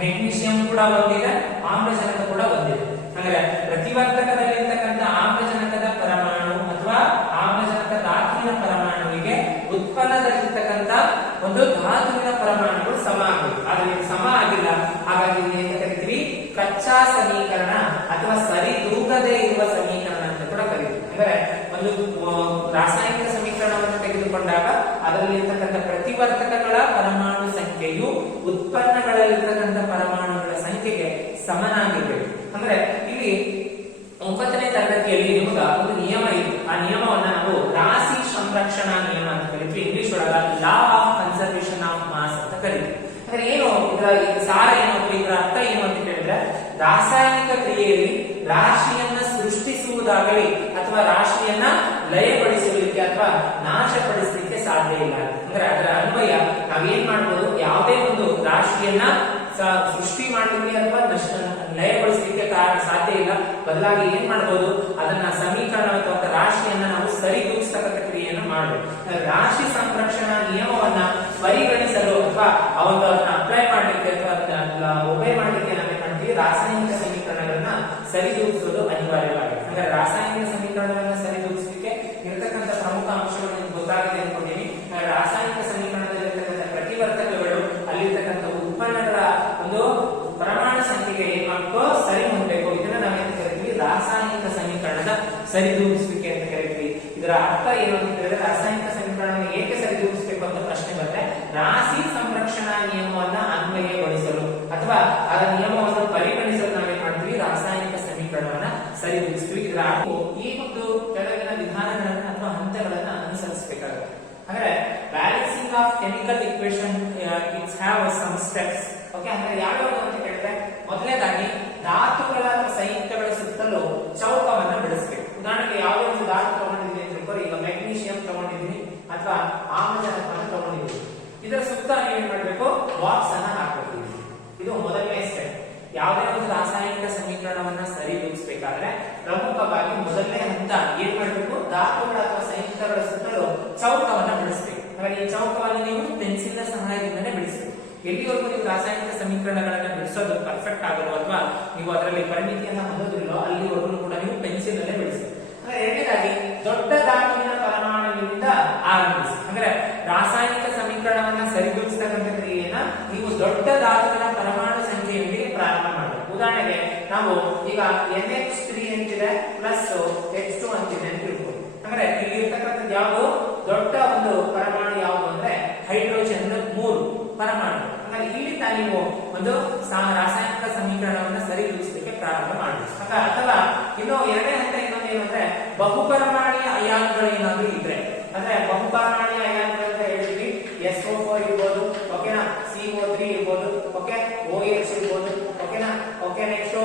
ಮೆಗ್ನೀಷಿಯಂ ಕೂಡ ಒಂದಿದೆ, ಆಮ್ಲಜನಕ ಕೂಡ ಒಂದಿದೆ. ಅಂದ್ರೆ ಪ್ರತಿವರ್ತಕದಲ್ಲಿರ್ತಕ್ಕಂಥ ಆಮ್ಲಜನಕದ ಪರಮಾಣು ಅಥವಾ ಆಮ್ಲಜನಕ ಧಾತುವಿನ ಪರಮಾಣುವಿಗೆ ಉತ್ಪನ್ನದಲ್ಲಿರ್ತಕ್ಕಂಥ ಒಂದು ಧಾತುವಿನ ಪರಮಾಣುಗಳು ಸಮ ಆಗಬೇಕು. ಆದ್ರೆ ಇದು ಸಮ ಆಗಿಲ್ಲ. ಹಾಗಾಗಿ ಏನು ಕರಿತೀವಿ, ಕಚ್ಚಾ ಸಮೀಕರಣ ಅಥವಾ ಸರಿದೂಗದೇ ಇರುವ ಸಮೀಕರಣ ಅಂತ ಕೂಡ ಕರಿತೀವಿ. ಅಂದ್ರೆ ಒಂದು ರಾಸಾಯನಿಕ ಸಮೀಕರಣವನ್ನು ತೆಗೆದುಕೊಂಡಾಗ ಅದರಲ್ಲಿರ್ತಕ್ಕಂಥ ಪ್ರತಿವರ್ತಕಗಳ ಪರಮಾಣು ಸಂಖ್ಯೆಯು ಉತ್ಪನ್ನಗಳಲ್ಲಿರ್ತಕ್ಕಂಥ ಪರಮಾಣುಗಳ ಸಂಖ್ಯೆಗೆ ಸಮನಾಗಿರ್ಬೇಕು. ಅಂದ್ರೆ ಇಲ್ಲಿ ಏನು ಅಂತ ಕೇಳಿದ್ರೆ, ರಾಸಾಯನಿಕ ಕ್ರಿಯೆಯಲ್ಲಿ ರಾಶಿಯನ್ನ ಸೃಷ್ಟಿಸುವುದಾಗಲಿ ಅಥವಾ ರಾಶಿಯನ್ನ ಲಯಪಡಿಸಲಿಕ್ಕೆ ಅಥವಾ ನಾಶಪಡಿಸಲಿಕ್ಕೆ ಸಾಧ್ಯ ಇಲ್ಲ. ಅಂದ್ರೆ ಅದರ ಅನ್ವಯ ನಾವೇನ್ ಮಾಡ್ಬೋದು, ಯಾವುದೇ ಒಂದು ರಾಶಿಯನ್ನ ಸೃಷ್ಟಿ ಮಾಡಲಿಕ್ಕೆ ಅಥವಾ ಲಯಪಡಿಸಲಿಕ್ಕೆ ಸಾಧ್ಯ ಇಲ್ಲ. ಬದಲಾಗಿ ಏನ್ ಮಾಡಬಹುದು, ಅದನ್ನ ಸಮೀಕರಣ ಅಥವಾ ರಾಶಿಯನ್ನ ನಾವು ಸರಿದೂಗಿಸ್ತಕ್ಕಂಥ ಕ್ರಿಯೆಯನ್ನು ಮಾಡಬೇಕು. ರಾಶಿ ಸಂರಕ್ಷಣಾ ನಿಯಮವನ್ನ ಪರಿಗಣಿಸಲು ಅಥವಾ ಅದನ್ನ ಅಪ್ಲೈ ಮಾಡ್ಲಿಕ್ಕೆ ಅಥವಾ ಅದನ್ನ ಒಬೆ ಮಾಡ್ಲಿಕ್ಕೆ ನಾವೇನ್ ಮಾಡ್ತೀವಿ, ರಾಸಾಯನಿಕ ಸಮೀಕರಣಗಳನ್ನ ಸರಿದೂಗಿಸೋದು ಅನಿವಾರ್ಯವಾಗಿದೆ. ಅಂದ್ರೆ ರಾಸಾಯನಿಕ ಸಮೀಕರಣಗಳನ್ನ ಸರಿದೂಗಿಸಲಿಕ್ಕೆ ಇರತಕ್ಕಂಥ ಪ್ರಮುಖ ಅಂಶಗಳು ನಿಮ್ಗೆ ಗೊತ್ತಾಗಿದೆ ಅನ್ಕೊಂಡಿನಿ. ರಾಸಾಯನಿಕ ಸಮೀಕರಣದಲ್ಲಿರ್ತಕ್ಕಂಥ ಪ್ರತಿವರ್ತಕಗಳು, ಅಲ್ಲಿರ್ತಕ್ಕಂಥ ಉತ್ಪನ್ನಗಳ ಒಂದು ಪ್ರಮಾಣ ಸಂಖ್ಯೆಗೆ ಏನ್ ಮಾಡಬೇಕು, ಸರಿ ಹೊಂದಬೇಕು. ಇದನ್ನ ನಾವೇನ್ ಕರಿತೀವಿ, ರಾಸಾಯನಿಕ ಸಮೀಕರಣದ ಸರಿದೂಗಿಸುವಿಕೆ ಅಂತ ಕರಿತೀವಿ. ಇದರ ಅರ್ಥ ಏನು ಅಂತ ಹೇಳಿದ್ರೆ, ರಾಸಾಯನಿಕ ಸಮೀಕರಣವನ್ನು ಏಕೆ ಸರಿದೂಗಿಸಬೇಕು ಅಂತ ಪ್ರಶ್ನೆ ಬಂದ್ರೆ, ರಾಶಿ ಸಂರಕ್ಷಣಾ ನಿಯಮವನ್ನ ಅನ್ವಯಗೊಳಿಸಲು ಅಥವಾ ಅದರ ನಿಯಮವನ್ನು ಪರಿಗಣಿಸಲು ನಾವೇನ್ ಮಾಡ್ತೀವಿ, ರಾಸಾಯನಿಕ ಸಮೀಕರಣವನ್ನ ಸರಿದೂಗಿಸ್ತೀವಿ. ಇದರ ಈ ಒಂದು ಕೆಳಗಿನ ವಿಧಾನಗಳನ್ನ ಅಥವಾ ಹಂತಗಳನ್ನ ಅನುಸರಿಸಬೇಕಾಗುತ್ತೆ. ಅಂದ್ರೆ balancing of chemical equation it's have some steps. Okay, ಅಂದ್ರೆ ಯಾವ್ಯಾವ ಅಂತ ಕೇಳಿದ್ರೆ, ಮೊದಲನೇದಾಗಿ ಧಾತುಗಳ ಅಥವಾ ಸಂಯುಕ್ತಗಳ ಸುತ್ತಲೂ ಚೌಕವನ್ನ ಬಿಡಿಸಬೇಕು. ಉದಾಹರಣೆಗೆ ಯಾವುದೇ ಒಂದು ಧಾತು ತಗೊಂಡಿದ್ದೀನಿ ಅಂತ ತಿಳ್ಕೊಳ್ಳಿ, ಈಗ ಮೆಗ್ನೀಷಿಯಂ ತಗೊಂಡಿದ್ದೀನಿ ಅಥವಾ ಆಮ್ಲಜನಕವನ್ನು ತಗೊಂಡಿದ್ದೀನಿ, ಇದರ ಸುತ್ತ ನೀವೇನ್ ಮಾಡ್ಬೇಕು, ಬಾಕ್ಸ್ ಅನ್ನ ಹಾಕಬೇಕು. ಇದು ಮೊದಲನೇ ಸ್ಟೆಪ್. ಯಾವುದೇ ಒಂದು ರಾಸಾಯನಿಕ ಸಮೀಕರಣವನ್ನ ಸರಿದೂಗಿಸಬೇಕಾದ್ರೆ ಪ್ರಮುಖವಾಗಿ ಮೊದಲನೇ ಹಂತ ಏನ್ ಮಾಡ್ಬೇಕು, ಧಾತುಗಳ ಅಥವಾ ಸಂಯುಕ್ತಗಳ ಸುತ್ತಲೂ ಚೌಕವನ್ನ ಬಿಡಿಸಬೇಕು. ಹಾಗಾಗಿ ಈ ಚೌಕವನ್ನು ನೀವು ಪೆನ್ಸಿಲ್ ನ ಸಹಾಯದಿಂದನೇ ಬಿಡಿಸಬೇಕು. ಎಲ್ಲಿವರೆಗೂ ನೀವು ರಾಸಾಯನಿಕ ಸಮೀಕರಣಗಳನ್ನ ಬಿಡಿಸೋದು ಪರ್ಫೆಕ್ಟ್ ಆಗಲು ಅಥವಾ ನೀವು ಅದರಲ್ಲಿ ಪರಿಮಿತಿಯನ್ನ ಹೊಂದೋದಿಲ್ಲೋ ಅಲ್ಲಿವರೆಗೂ ಕೂಡ ನೀವು ಪೆನ್ಸಿಲ್ ನಲ್ಲೇ ಬಿಡಿಸಬೇಕು. ಅಂದ್ರೆ ಎರಡನೇದಾಗಿ ದೊಡ್ಡ ಧಾತುವಿನ ಪರಮಾಣುವಿನಿಂದ ಆರಂಭಿಸಿ. ಅಂದ್ರೆ ರಾಸಾಯನಿಕ ಸಮೀಕರಣವನ್ನ ಸರಿದೂಗಿಸತಕ್ಕಂಥ ಕ್ರಿಯೆಯನ್ನ ನೀವು ದೊಡ್ಡ ಧಾತುವಿನ ಪರಮಾಣು ಸಂಖ್ಯೆಯೊಂದಿಗೆ ಪ್ರಾರಂಭ ಮಾಡಬೇಕು. ಉದಾಹರಣೆಗೆ ನಾವು ಈಗ NH3 ಅಂತಿದೆ ಪ್ಲಸ್ H2 ಅಂತಿದೆ ಅಂತ ತಿಳ್ಕೊಳ್ಳಿ. ಅಂದ್ರೆ ಇಲ್ಲಿ ಇರ್ತಕ್ಕಂಥದ್ದು ಯಾವುದು, ದೊಡ್ಡ ಒಂದು ಪರಮಾಣು ಯಾವುದು ಅಂದ್ರೆ ಹೈಡ್ರೋಜನ್ 3 ಪರಮಾಣು. ಅಂದ್ರೆ ಇಲ್ಲಿಂದ ನೀವು ಒಂದು ರಾಸಾಯನಿಕ ಸಮೀಕರಣವನ್ನ ಸರಿದೂಗಿಸಲಿಕ್ಕೆ ಪ್ರಾರಂಭ ಮಾಡಬೇಕು. ಅಥವಾ ಇನ್ನು ಎರಡನೇ ಹಂತ ಇನ್ನೊಂದು ಏನು ಅಂದ್ರೆ, ಬಹುಪರಮಾಣುಯ ಅಯಾನುಗಳು ಏನಾದ್ರು ಇದ್ರೆ, ಅಂದ್ರೆ ಬಹುಪರಮಾಣುಯ ಅಯಾನುಗಳು ಅಂತ ಹೇಳಿದ್ವಿ, SO4 ಇರ್ಬೋದು, ಓಕೆನಾ, CO3 ಇರ್ಬೋದು, ಓಕೆ, OH ಇರ್ಬೋದು, ಓಕೆನಾ, ಓಕೆ, ನೆಕ್ಸ್ಟ್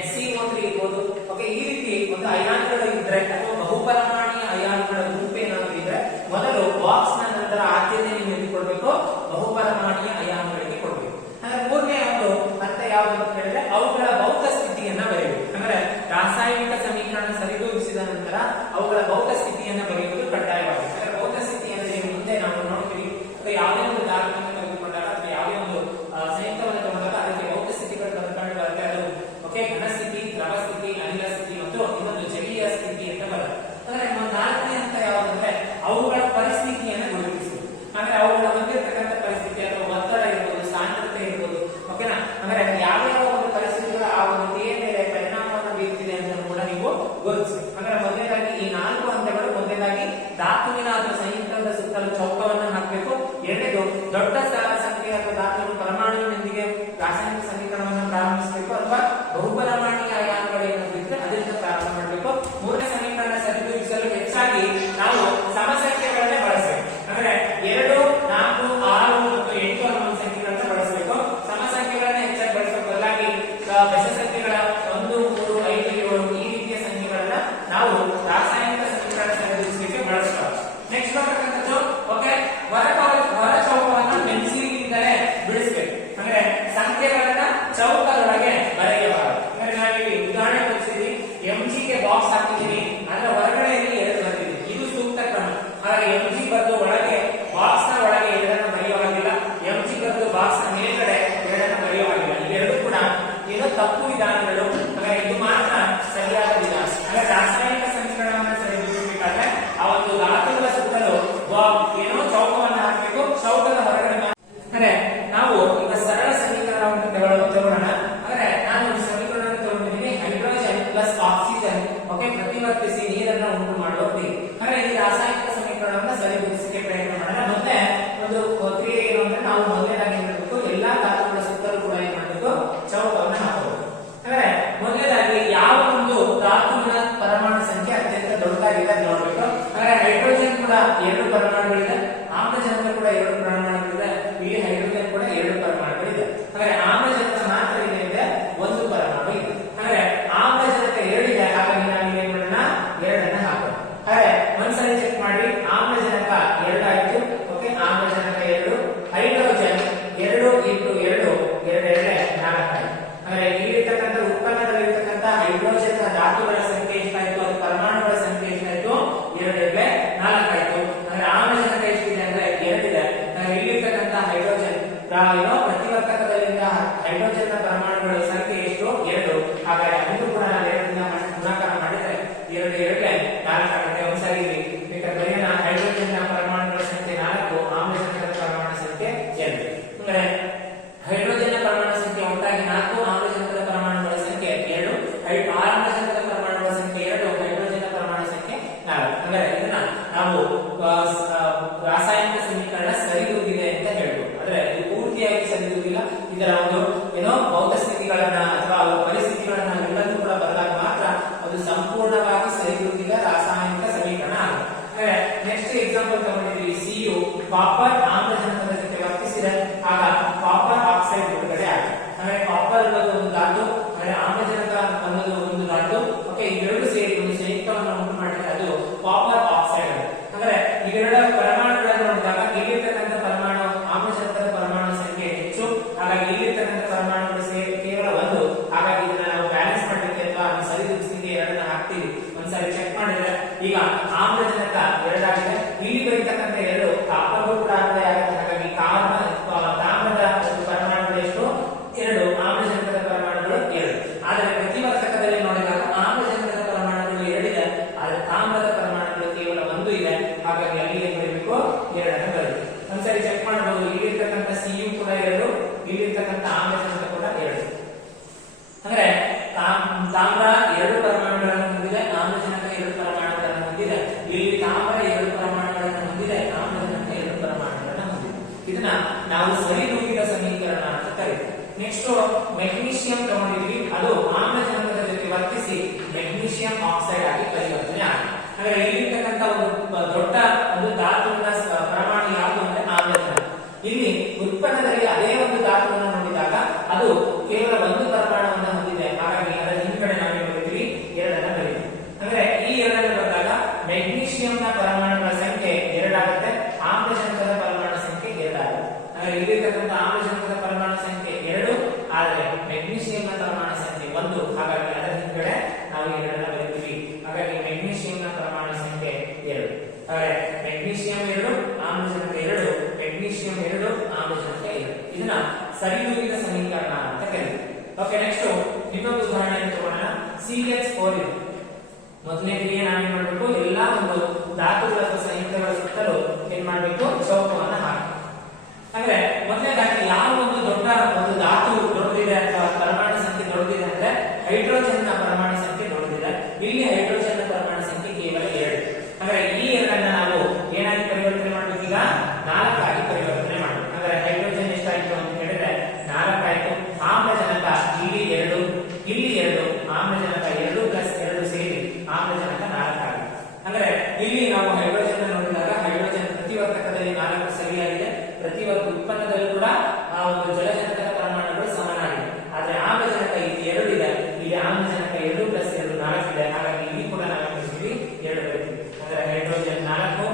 HCO3 ಇರ್ಬೋದು. ಓಕೆ, ಈ ರೀತಿ ಒಂದು ಅಯಾನುಗಳು ಇದ್ರೆ ಅಥವಾ ಬಹುಪರಮಾಣುಯ ಅಯಾನುಗಳ ಗುಂಪು ಏನಾದ್ರು ಇದ್ರೆ, ಮೊದಲು ಬಾಕ್ಸ್ ನ ನಂತರ ಆದ್ಯತೆ ನೀವು ಎಲ್ಲಿ ಕೊಡ್ಬೇಕು, ಬಹುಪರಮಾಣುಯ ಅಯಾನುಗಳಿಗೆ ಕೊಡ್ಬೇಕು. ಅಂದ್ರೆ ಮೂರನೇ ಒಂದು ಹಂತ ಯಾವುದು ಅಂತ ಹೇಳಿದ್ರೆ, ಅವುಗಳ ಭೌತ ಸ್ಥಿತಿಯನ್ನ ಬರೆಯಬೇಕು. ಅಂದ್ರೆ ರಾಸಾಯನಿಕ ಸಮೀಕರಣ ಸರಿದೂಗಿಸಿದ ನಂತರ ಅವುಗಳ ಭೌತ ಸ್ಥಿತಿಯನ್ನ ಬರೆಯುವುದು ಕಡ್ಡಾಯವಾಗಿದೆ. ಅಂದ್ರೆ ಭೌತ ಸ್ಥಿತಿ ಅಂದ್ರೆ ಮುಂದೆ ನಾವು ನೋಡ್ತೀವಿ, ಯಾವುದೇ ಒಂದು ಧಾತುವನ್ನು ತೆಗೆದುಕೊಂಡಾಗ ಅಥವಾ ಯಾವುದೇ ಒಂದು ಸಂಯುಕ್ತವನ್ನು ತಗೊಂಡಾಗ ಅದಕ್ಕೆ ಭೌತ ಸ್ಥಿತಿಗಳು ಕಂಡು ಬರುತ್ತೆ. ಅದು ಓಕೆ, ಘನ ಸ್ಥಿತಿ, ದ್ರವ ಸ್ಥಿತಿ, ಅನಿಲ ಸ್ಥಿತಿ ಮತ್ತು ಇನ್ನೊಂದು ಜಲೀಯ ಸ್ಥಿತಿ ಅಂತ ಬರುತ್ತೆ. ಅಂದ್ರೆ ನಾಲ್ಕನೇ ಹಂತ ಯಾವುದಂದ್ರೆ ಅವುಗಳ ಪರಿಸ್ಥಿತಿಯನ್ನು ಗುರುತಿಸುವುದು. ಅಂದ್ರೆ ಅವುಗಳ ಹೊಂದಿರತಕ್ಕಂಥ ಪರಿಸ್ಥಿತಿ ಅಥವಾ ಒತ್ತಡ ಇರ್ಬೋದು, ಸಾಂದ್ರತೆ ಇರ್ಬೋದು, ಓಕೆನಾ, ಅಂದ್ರೆ ಯಾವ್ಯಾವ ಒಂದು ಪರಿಸ್ಥಿತಿಗಳು ಆ ಒಂದು ಕ್ರಿಯೆ ಮೇಲೆ ಪರಿಣಾಮವನ್ನು ಬೀರ್ತಿದೆ ಅಂತ ಕೂಡ ನೀವು ಗುರುತಿಸಬೇಕು. ಅಂದ್ರೆ ಮೊದಲನೇದಾಗಿ ಈ 4 ಹಂತಗಳು, ಮೊದಲನೇದಾಗಿ ಧಾತುವಿನ ಅಥವಾ ಸಂಯುಕ್ತದ ಸುತ್ತಲೂ ಚೌಕವನ್ನು ಹಾಕಬೇಕು. ಎರಡನೇದು ದೊಡ್ಡ ಸಂಖ್ಯೆಯ ಅಥವಾ ಧಾತುವಿನ ಪರಮಾಣುವಿನೊಂದಿಗೆ ರಾಸಾಯನಿಕ ಸಮೀಕರಣವನ್ನು ಪ್ರಾರಂಭಿಸಬೇಕು ಅಥವಾ ಬಹುಪರಮಾಣುಯ ಅಯಾನುಗಳು ಏನಾದ್ರು ಅದರಿಂದ ಪ್ರಾರಂಭ ಮಾಡಬೇಕು. ಮೂರನೇ ಸಮೀಕರಣ ಸರಿದೂಗಿಸಲು ಹೆಚ್ಚಾಗಿ ನಾವು ಸಮಸಂಖ್ಯೆಗಳನ್ನೇ ಬಳಸಬೇಕು. ಅಂದ್ರೆ 2, 4, 6 ಮತ್ತು 8 ಅನ್ನೋ ಸಂಖ್ಯೆಗಳನ್ನ ಬಳಸಬೇಕು. ಸಮಸಂಖ್ಯೆಗಳನ್ನ ಹೆಚ್ಚಾಗಿ ಬಳಸಬೇಕು. ಬದಲಾಗಿ ಬೆಸ ಸಂಖ್ಯೆಗಳ 1, 3, 5, 7 ಈ ರೀತಿಯ ಸಂಖ್ಯೆಗಳನ್ನ ನಾವು ರಾಸಾಯನಿಕ ಸಮೀಕರಣ ಸರಿದೂಗಿಸಲಿಕ್ಕೆ ಬಳಸಬೇಕು. ನೆಕ್ಸ್ಟ್ ಬರ್ತಕ್ಕಂಥದ್ದು ಓಕೆ, ಹೊರ ಚೌಕವನ್ನ ಪೆನ್ಸಿಲಿನಿಂದಲೇ ಬಿಡಿಸಬೇಕು. ಅಂದ್ರೆ ಸಂಖ್ಯೆಗಳನ್ನ ಚೌಕದೊಳಗೆ ಬರೆಯಬಾರದು. ಅಂದ್ರೆ ನಾವಿಲ್ಲಿ ಉದಾಹರಣೆ ತೋರಿಸಿದ್ವಿ, MG ಗೆ ಬಾಕ್ಸ್ ಹಾಕಿದೀನಿ, ಅದರ ಹೊರಗಡೆಯಲ್ಲಿ 2 ಬರ್ತಿದೆ, ಇದು ಸೂಕ್ತ ಕ್ರಮ. ಹಾಗಾಗಿ MG ಬರೆದು ಒಳಗೆ ಬಾಕ್ಸ್ ನ ಒಳಗೆ 2 ಬರೆಯುವಾಗಿಲ್ಲ, MG ಬರೆದು ಬಾಕ್ಸ್ ನ ಮೇಲ್ಗಡೆ 2 ಬರೆಯುವಾಗಿಲ್ಲ. ಇವೆರಡು ಕೂಡ ಏನೋ ತಪ್ಪು ವಿಧಾನಗಳು. ಹಾಗಾಗಿ ಇದು ಮಾತ್ರ ಸರಿಯಾದ ವಿಧಾನ. ಅಂದ್ರೆ ರಾಸಾಯನಿಕ ಸಮೀಕರಣವನ್ನು ಸರಿದೂಗಿಸಬೇಕಾದ್ರೆ ಆ ಒಂದು ಧಾತುಗಳ ಸುತ್ತಲೂ ಏನೋ ಚೌಕವನ್ನು ಹಾಕಬೇಕು. ಚೌಕದ ಹೊರಗಡೆ ಅಂದ್ರೆ ನಾವು ಈಗ ಸರಳ ಸಮೀಕರಣವನ್ನು ತಗೊಳ್ಳೋಣ. ಅಂದ್ರೆ ನಾನು ಸಮೀಕರಣವನ್ನು ತಗೊಂಡಿದ್ದೀನಿ, ಹೈಡ್ರೋಜನ್ ಪ್ಲಸ್ ಆಕ್ಸಿಜನ್ ಓಕೆ ಪ್ರತಿವರ್ತಿಸಿ ನೀರನ್ನು ಉಂಟು ಮಾಡುವ ಕ್ರಿಯೆ. ಅಂದ್ರೆ ಈ ರಾಸಾಯನಿಕ ಸಮೀಕರಣವನ್ನು ಸರಿದೂಗಿಸಲಿಕ್ಕೆ ಪ್ರಯತ್ನ ಮಾಡೋಣ. ಮತ್ತೆ ಒಂದು ಕ್ರಿಯೆ ಏನು ಅಂದ್ರೆ, ನಾವು ಮೊದಲನೇದಾಗಿ ಏನ್ ಮಾಡಬೇಕು, ಎಲ್ಲಾ ಧಾತುಗಳ ಸುತ್ತಲೂ ಕೂಡ ಏನ್ ಮಾಡಬೇಕು, ಚೌಕವನ್ನು ಹಾಕಬೇಕು. ಅಂದ್ರೆ ಮೊದಲನೇದಾಗಿ ಯಾವ ಒಂದು ಧಾತುವಿನ ಪರಮಾಣು ಸಂಖ್ಯೆ ಅತ್ಯಂತ ದೊಡ್ಡದಾಗಿದೆ ಅಂತ ನೋಡ್ಬೇಕು. ಅಂದ್ರೆ ಹೈಡ್ರೋಜನ್ ಕೂಡ 2 ಪರಮಾಣುಗಳಿದೆ, ಆಮ್ಲಜನಕ ಕೂಡ 2 ಪರಮಾಣುಗಳಿದೆ, ಇಲ್ಲಿ ಹೈಡ್ರೋಜನ್ ಕೂಡ 2 ಪರಮಾಣುಗಳಿದೆ. ಅಂದ್ರೆ ಆಮ್ಲಜನಕ ಮಾತ್ರ ಎಕ್ಸಾಂಪಲ್ ತಗೊಂಡಿದ್ದೀವಿ, ಸಿಯು ಕಾಪರ್ ಆಮ್ಲಜನಕದ ಜೊತೆ ವರ್ತಿಸಿದೆ, ಆಗ ಕಾಪರ್ ಆಕ್ಸೈಡ್ ಬಿಡುಗಡೆ ಆಗುತ್ತೆ. ಅಂದ್ರೆ ಕಾಪರ್ ಅನ್ನೋದು ಒಂದು ಧಾತು, ಅಂದ್ರೆ ಆಮ್ಲಜನಕ ಅನ್ನೋದು ಒಂದು ಧಾತು. ಓಕೆ, ಇವೆರಡು ಸೇರಿ ಒಂದು ಸಂಯುಕ್ತವನ್ನು ಉಂಟು ಮಾಡಿದ್ರೆ ಅದು ಕಾಪರ್ ಆಕ್ಸೈಡ್. ಅಂದ್ರೆ ಇವೆರಡ ಪರಮಾಣುಗಳನ್ನು ನೋಡಿದಾಗ ಇಲ್ಲಿರ್ತಕ್ಕಂಥ ಪರಮಾಣು ಆಮ್ಲಜನಕದ ಪರಮಾಣು ಸಂಖ್ಯೆ ಹೆಚ್ಚು, ಹಾಗಾಗಿ ಇಲ್ಲಿರ್ತಕ್ಕಂಥ ಪರಮಾಣುಗಳು ಕೇವಲ ಒಂದು. ಹಾಗಾಗಿ ಇದನ್ನ ನಾವು ಬ್ಯಾಲೆನ್ಸ್ ಮಾಡಲಿಕ್ಕೆ ಅಥವಾ ಸರಿದೂಗಿಸಲಿಕ್ಕೆ ಎರಡನ್ನ ಹಾಕ್ತೀವಿ. ಒಂದ್ಸಾರಿ ಚೆಕ್ ಮಾಡಿದ್ರೆ ಈಗ ಆಮ್ಲಜನಕ ಎರಡಾಗಿದೆ, ಇಲ್ಲಿ ಬರೀತಕ್ಕಂಥ ಎರಡು ಕಾಪರ್ಗೂ ಕೂಡ ಅನ್ವಯ ಆಗುತ್ತೆ. ಹಾಗಾಗಿ ತಾಮ್ರದ ಪರಮಾಣುಗಳು ಎಷ್ಟು? ಎರಡು, ಆಮ್ಲಜನಕದ ಪರಮಾಣುಗಳು ಎರಡು. ಆದರೆ ಪ್ರತಿವರ್ತಕದಲ್ಲಿ ನೋಡಿದಾಗ ಆಮ್ಲಜನಕದ ಪರಮಾಣುಗಳು ಎರಡಿದೆ, ಆದರೆ ತಾಮ್ರದ ಪರಮಾಣುಗಳು ಕೇವಲ ಒಂದು ಇದೆ. ಹಾಗಾಗಿ ಅಲ್ಲಿ ಏನ್ ಬರೀಬೇಕು? ಎರಡನ್ನು ಬರೀಬೇಕು. ಒಂದ್ಸರಿ ಚೆಕ್ ಮಾಡಬಹುದು. ಇಲ್ಲಿರ್ತಕ್ಕಂಥ ಸಿಯು ಕೂಡ ಎರಡು, ಇಲ್ಲಿರ್ತಕ್ಕಂಥ ಆಮ್ಲಜನಕ ಕೂಡ ಎರಡು. ಅಂದ್ರೆ ತಾಮ್ರ ಎರಡು ಪರಮಾಣುಗಳನ್ನು ಹೊಂದಿದೆ, ಆಮ್ಲಜನಕ ಎರಡು ಪರಮಾಣುಗಳನ್ನು ಹೊಂದಿದೆ. ಇಲ್ಲಿ ತಾಮ್ರ ಎರಡು ಪರಮಾಣುಗಳನ್ನು ಹೊಂದಿದೆ, ಆಮ್ಲಜನಕ ಎರಡು ಪರಮಾಣುಗಳನ್ನು ಹೊಂದಿದೆ. ಇದನ್ನ ನಾವು ಸರಿದೂಗಿದ ಸಮೀಕರಣ ಅಂತ ಕರೀತೀವಿ. ನೆಕ್ಸ್ಟ್ ಮೆಗ್ನೀಷಿಯಂ ತಗೊಂಡಿದ್ವಿ, ಅದು ಆಮ್ಲಜನಕದ ಜೊತೆ ವರ್ತಿಸಿ ಮೆಗ್ನೀಷಿಯಂ ಆಕ್ಸೈಡ್ ಆಗಿ ಪರಿವರ್ತನೆ ಆಗಿದೆ. ಅಂದ್ರೆ ಇಲ್ಲಿರ್ತಕ್ಕಂಥ ಒಂದು ದೊಡ್ಡ ಒಂದು ಧಾತುವಿನ ಪರಮಾಣು ಯಾವುದು ಅಂದ್ರೆ ಆಮ್ಲಜನಕ. ಇಲ್ಲಿ ಉತ್ಪನ್ನದಲ್ಲಿ ಅದೇ ಒಂದು ಧಾತುವನ್ನು ನೋಡಿದಾಗ ಅದು ಕೇವಲ ಒಂದು ಪರಮಾಣುವನ್ನು ಹೊಂದಿದೆ. ಹಾಗಾಗಿ ಅದರ ಹಿಂದ್ಗಡೆ ನಾವೇನು ಬರೀತೀವಿ? ಎರಡನ್ನ ಬರೀತೀವಿ. ಅಂದ್ರೆ ಈ ಎರಡನ್ನು ಬಂದಾಗ ಮೆಗ್ನೀಷಿಯಂನ ಪರಮಾಣುಗಳ ಸಂಖ್ಯೆ ಎರಡಾಗುತ್ತೆ, ಆಮ್ಲಜನಕದ ಪರಮಾಣು ಸಂಖ್ಯೆ ಎರಡಾಗುತ್ತೆ. ಅಂದ್ರೆ ಇಲ್ಲಿರ್ತಕ್ಕಂಥ ಆಮ್ಲಜನಕದ ಪರಮಾಣು ಸಂಖ್ಯೆ ಎರಡು, ಆದರೆ ಮೆಗ್ನೀಷಿಯಂನ ಪರಮಾಣು ಸಂಖ್ಯೆ ಒಂದು. ಹಾಗಾಗಿ ಅದರ ಹಿಂದ್ಗಡೆ ನಾವು ಎರಡನ್ನ ಬರೀತೀವಿ. ಹಾಗಾಗಿ ಮೆಗ್ನೀಷಿಯಂನ ಪರಮಾಣು ಸಂಖ್ಯೆ ಎರಡು. ಹಾಗಾದ್ರೆ ಮೆಗ್ನೀಷಿಯಂ ಎರಡು, ಆಮ್ಲಜನಕ ಎರಡು, ಮೆಗ್ನೀಷಿಯಂ ಎರಡು, ಆಮ್ಲಜನಕ ಎರಡು. ಇದನ್ನ ಸರಿದೂಗಿದ ಸಮೀಕರಣ ಅಂತ ಕರೀತೀವಿ. ಓಕೆ, ನೆಕ್ಸ್ಟ್ ಇನ್ನೊಂದು ಉದಾಹರಣೆಯನ್ನು ತಗೊಳ್ಳೋಣ. CH4 ಇದೆ. ಮೊದಲನೇ ಕ್ರಿಯೆ ನಾವೇನ್ ಮಾಡಬೇಕು? ಎಲ್ಲಾ ಒಂದು ಧಾತುಗಳ ಅಥವಾ ಸಂಯುಕ್ತಗಳ ಸುತ್ತಲೂ ಏನ್ ಮಾಡಬೇಕು? ಚೌಕವನ್ನು ಹಾಕಬೇಕು. ಅಂದ್ರೆ ಮೊದಲನೇದಾಗಿ ಯಾವ ಒಂದು ದೊಡ್ಡ ಒಂದು ಧಾತು ದೊಡ್ಡದಿದೆ ಅಥವಾ ಪರಮಾಣು ಸಂಖ್ಯೆ ದೊಡ್ಡದಿದೆ ಅಂದ್ರೆ ಹೈಡ್ರೋಜನ್ ನ ಪರಮಾಣು ಸಂಖ್ಯೆ ದೊಡ್ಡದಿದೆ. ಇಲ್ಲಿ ಹೈಡ್ರೋಜನ್ ನ ಪರಮಾಣು ಸಂಖ್ಯೆ ಕೇವಲ ಎರಡು. ಅಂದ್ರೆ ಈ ಎರಡನ್ನ ನಾವು ಏನಾಗಿ ಪರಿವರ್ತನೆ ಮಾಡಬೇಕು? ಈಗ ನಾಲ್ಕಾಗಿ ಪರಿವರ್ತನೆ ಮಾಡಬೇಕು. ಅಂದ್ರೆ ಹೈಡ್ರೋಜನ್ ಎಷ್ಟಾಯ್ತು ಅಂತ ಹೇಳಿದ್ರೆ ನಾಲ್ಕಾಯ್ತು. ಆಮ್ಲಜನಕ ಇಲ್ಲಿ ಎರಡು, ಇಲ್ಲಿ ಎರಡು, ಆಮ್ಲಜನಕ ಎರಡು ಪ್ಲಸ್ ಎರಡು ಸೇರಿ ಆಮ್ಲಜನಕ ನಾಲ್ಕಾಗಿದೆ. ಅಂದ್ರೆ ಇಲ್ಲಿ ನಾವು ಹೈಡ್ರೋಜನ್ ನೋಡಿದಾಗ ಹೈಡ್ರೋಜನ್ ಪ್ರತಿವರ್ತಕದಲ್ಲಿ ನಾಲ್ಕು ಸರಿಯಾಗಿದೆ, ಪ್ರತಿವರ್ತ ಉತ್ಪನ್ನದಲ್ಲೂ ಕೂಡ ಆ ಒಂದು ಜಲಜನಕದ ಪರಮಾಣುಗಳು ಸಮನಾಗಿದೆ. ಆದ್ರೆ ಆಮ್ಲಜನಕ ಇಲ್ಲಿ ಎರಡು ಇದೆ, ಇಲ್ಲಿ ಆಮ್ಲಜನಕ ಎರಡು ಪ್ಲಸ್ ಎರಡು ನಾಲ್ಕಿದೆ. ಹಾಗಾಗಿ ಇಲ್ಲಿ ಕೂಡ ನಾವು ಬರೀತೀವಿ ಎರಡು ಬರೀತೀವಿ. ಅಂದ್ರೆ ಹೈಡ್ರೋಜನ್ ನಾಲ್ಕು,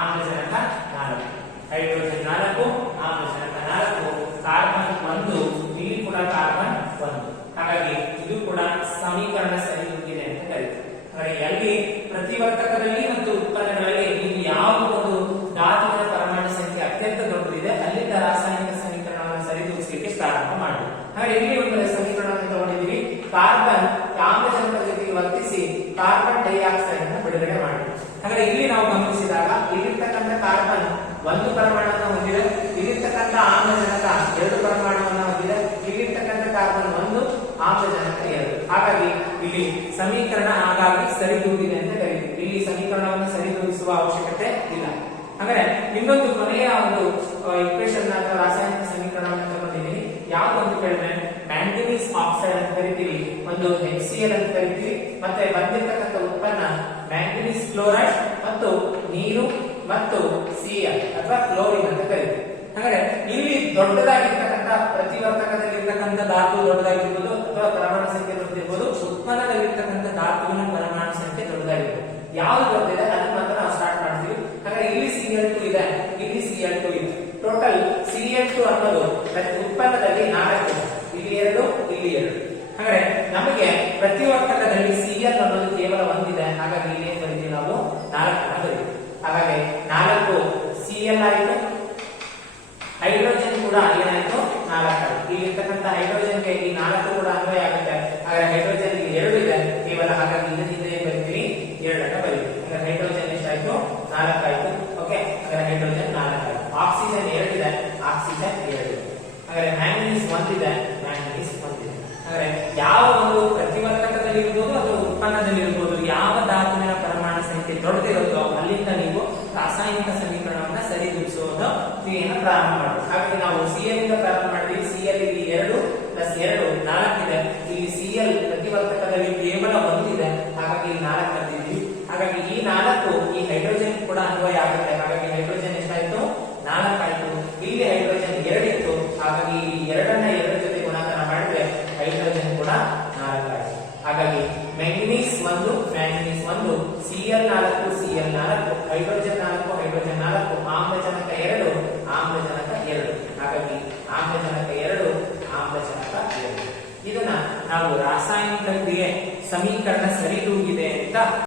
ಆಮ್ಲಜನಕ ನಾಲ್ಕು, ಹೈಡ್ರೋಜನ್ ನಾಲ್ಕು, ಆಮ್ಲಜನಕ ನಾಲ್ಕು, ಕಾರ್ಬನ್ ಒಂದು, ಇಲ್ಲಿ ಕೂಡ ಕಾರ್ಬನ್ ಒಂದು. ಹಾಗಾಗಿ ಇದು ಕೂಡ ಸಮೀಕರಣ ಸರಿದೂಗಿದೆ ಅಂತ ಕರೀತೀವಿ. ಹಾಗಾಗಿ ಎಲ್ಲಿ ಪ್ರತಿವರ್ತಕದಲ್ಲಿ ಮತ್ತು ಉತ್ಪನ್ನಗಳಲ್ಲಿ ನೀವು ಯಾವ ಒಂದು ಧಾತುವಿನ ಪರಮಾಣು ಸಂಖ್ಯೆ ಅತ್ಯಂತ ದೊಡ್ಡದಿದೆ ಅಲ್ಲಿಂದ ರಾಸಾಯನಿಕ ಸಮೀಕರಣವನ್ನು ಸರಿದೂಗಿಸಲಿಕ್ಕೆ ಪ್ರಾರಂಭ ಮಾಡಬೇಕು. ಹಾಗೆ ಇಲ್ಲಿ ಒಂದು ಸಮೀಕರಣವನ್ನು ತಗೊಂಡಿದ್ದೀವಿ. ಕಾರ್ಬನ್ ಆಮ್ಲಜನಕದ ಜೊತೆಗೆ ವರ್ತಿಸಿ ಕಾರ್ಬನ್ ಡೈಆಕ್ಸೈಡ್ ಅನ್ನು ಬಿಡುಗಡೆ ಮಾಡಬೇಕು. ಹಾಗಾದ್ರೆ ಇಲ್ಲಿ ನಾವು ಗಮನಿಸಿದಾಗ ಇಲ್ಲಿರ್ತಕ್ಕಂಥ ಕಾರ್ಬನ್ ಒಂದು ಪರಮಾಣುವನ್ನು ಹೊಂದಿದೆ, ಇಲ್ಲಿರ್ತಕ್ಕಂಥ ಆಮ್ಲಜನಕ ಎರಡು ಪರಮಾಣುವನ್ನು ಹೊಂದಿದೆ, ಇಲ್ಲಿರ್ತಕ್ಕಂಥ ಕಾರ್ಬನ್ ಒಂದು, ಆಮ್ಲಜನಕ ಎರಡು. ಹಾಗಾಗಿ ಇಲ್ಲಿ ಸಮೀಕರಣ ಹಾಗಾಗಿ ಸರಿದೂಗಿದೆ ಅಂತ ಕರೀತೀವಿ. ಇಲ್ಲಿ ಸಮೀಕರಣವನ್ನು ಸರಿದೂಗಿಸುವ ಅವಶ್ಯಕತೆ ಇಲ್ಲ. ಹಾಗಾದ್ರೆ ಇನ್ನೊಂದು ಕೊನೆಯ ಒಂದು ಇಕ್ವೇಷನ್ ಅಥವಾ ರಾಸಾಯನಿಕ ಸಮೀಕರಣವನ್ನು ತಗೊಂಡಿದ್ದೀನಿ. ಯಾವುದು ಅಂತ ಕೇಳಿದ್ರೆ ಮ್ಯಾಂಗನೀಸ್ ಆಕ್ಸೈಡ್ ಅಂತ ಕರಿತೀವಿ, ಒಂದು HCl ಅಂತ ಕರಿತೀವಿ. ಮತ್ತೆ ಬಂದಿರತಕ್ಕಂಥ ಉತ್ಪನ್ನ ಮ್ಯಾಂಗನೀಸ್ ಕ್ಲೋರೈಡ್ ಮತ್ತು ನೀರು ಮತ್ತು Cl ಅಥವಾ ಕ್ಲೋರಿನ್ ಅಂತ ಕರಿತೀವಿ. ಹಾಗಾದ್ರೆ ಇಲ್ಲಿ ದೊಡ್ಡದಾಗಿರ್ತಕ್ಕಂಥ ಪ್ರತಿವರ್ತಕದಲ್ಲಿ ಇರ್ತಕ್ಕಂಥ ಧಾತು ದೊಡ್ಡದಾಗಿರ್ಬೋದು ಅಥವಾ ಪರಮಾಣು ಸಂಖ್ಯೆ ದೊಡ್ಡದಿರ್ಬೋದು, ಉತ್ಪನ್ನದಲ್ಲಿರ್ತಕ್ಕಂಥ ಧಾತುವಿನ ಪರಮಾಣು ಸಂಖ್ಯೆ ದೊಡ್ಡದಾಗಿರ್ಬೋದು. ಯಾವ್ದು ದೊಡ್ಡದಿದೆ ಅದನ್ನ ಮಾತ್ರ ನಾವು ಸ್ಟಾರ್ಟ್ ಮಾಡ್ತೀವಿ. ಹಾಗಾದ್ರೆ ಇಲ್ಲಿ Cl2 ಇದೆ, ಇಲ್ಲಿ Cl2 ಇದೆ. ಟೋಟಲ್ Cl2 ಅನ್ನೋದು ಉತ್ಪನ್ನದಲ್ಲಿ 4 ಇದೆ, ಇಲ್ಲಿ 2, ಇಲ್ಲಿ 2. ಹಾಗಾದ್ರೆ ನಮಗೆ ಪ್ರತಿವರ್ತಕದಲ್ಲಿ Cl ಅನ್ನೋದು ಕೇವಲ ಒಂದಿದೆ. ಹಾಗಾಗಿ ಇಲ್ಲಿ ಏನ್ ಬರೀತೀವಿ? ನಾವು 4 ಅನ್ನು ಬರೀತೀವಿ. ಹಾಗಾಗಿ 4 Cl ಆಯಿತು, ಹೈಡ್ರೋಜನ್ ಕೂಡ ಏನಾಯ್ತು? 4 ಆಯಿತು. ಇಲ್ಲಿರ್ತಕ್ಕಂಥ ಹೈಡ್ರೋಜನ್ಗೆ ಈ 4 ಕೂಡ ಅನ್ವಯ ಆಗುತ್ತೆ. ಹಾಗಾದ್ರೆ ಹೈಡ್ರೋಜನ್ ಇಲ್ಲಿ 2 ಇದೆ ಕೇವಲ. ಹಾಗಾಗಿ ಇದರಿಂದ ಏನ್ ಬರೀತೀವಿ? 2 ಅನ್ನು ಬರೀತೀವಿ. ಹಾಗಾದ್ರೆ ಹೈಡ್ರೋಜನ್ ಎಷ್ಟಾಯ್ತು? 4 ಆಯ್ತು. ಓಕೆ, ಹಾಗಾದ್ರೆ ಹೈಡ್ರೋಜನ್ 4 ಆಯ್ತು. ಆಕ್ಸಿಜನ್ 2 ಇದೆ, ಆಕ್ಸಿಜನ್ 2 ಇದೆ. ಹಾಗಾದ್ರೆ ಮ್ಯಾಂಗನೀಸ್ 1 ಇದೆ, ಮ್ಯಾಂಗನೀಸ್ 1 ಇದೆ. ಹಾಗಾದ್ರೆ ಯಾವ ಒಂದು ಪ್ರತಿವರ್ತಕದಲ್ಲಿ ಇರ್ಬೋದು ಅಥವಾ ಉತ್ಪನ್ನದಲ್ಲಿ ಇರ್ಬೋದು, ಯಾವ ಧಾತುವಿನ ಪರಮಾಣು ಸಂಖ್ಯೆ ದೊಡ್ಡದಿರುತ್ತೋ ಅಲ್ಲಿಂದ ನೀವು ರಾಸಾಯನಿಕ ಸಮೀಕರಣವನ್ನ ಸರಿದೂಗಿಸುವುದು ಕ್ರಿಯೆಯನ್ನು ಪ್ರಾರಂಭ ಮಾಡಬೇಕು. ಹಾಗಾಗಿ ನಾವು Cl ಇಂದ ಪ್ರಾರಂಭ ಮಾಡಿದ್ವಿ. Cl ಇಲ್ಲಿ 2 ಪ್ಲಸ್ 2 4 ಇದೆ. ಇಲ್ಲಿ Cl ಪ್ರತಿವರ್ತಕದಲ್ಲಿ ಕೇವಲ 1 ಇದೆ, ಹಾಗಾಗಿ 4 ಬಂದಿದ್ದೀವಿ. ಹಾಗಾಗಿ ಈ 4 ಈ hydrogen manganese 1 manganese 1 Cl4 Cl4 hydrogen 4 hydrogen 4 ಆಮ್ಲಜನಕ 2 ಆಮ್ಲಜನಕ 2 ಹಾಗಾಗಿ ಆಮ್ಲಜನಕ 2 ಆಮ್ಲಜನಕ 2 ಇದನ್ನ ನಾವು ರಾಸಾಯನಿಕ ಕ್ರಿಯೆ ಸಮೀಕರಣ ಸರಿದೂಗಿದೆ ಅಂತ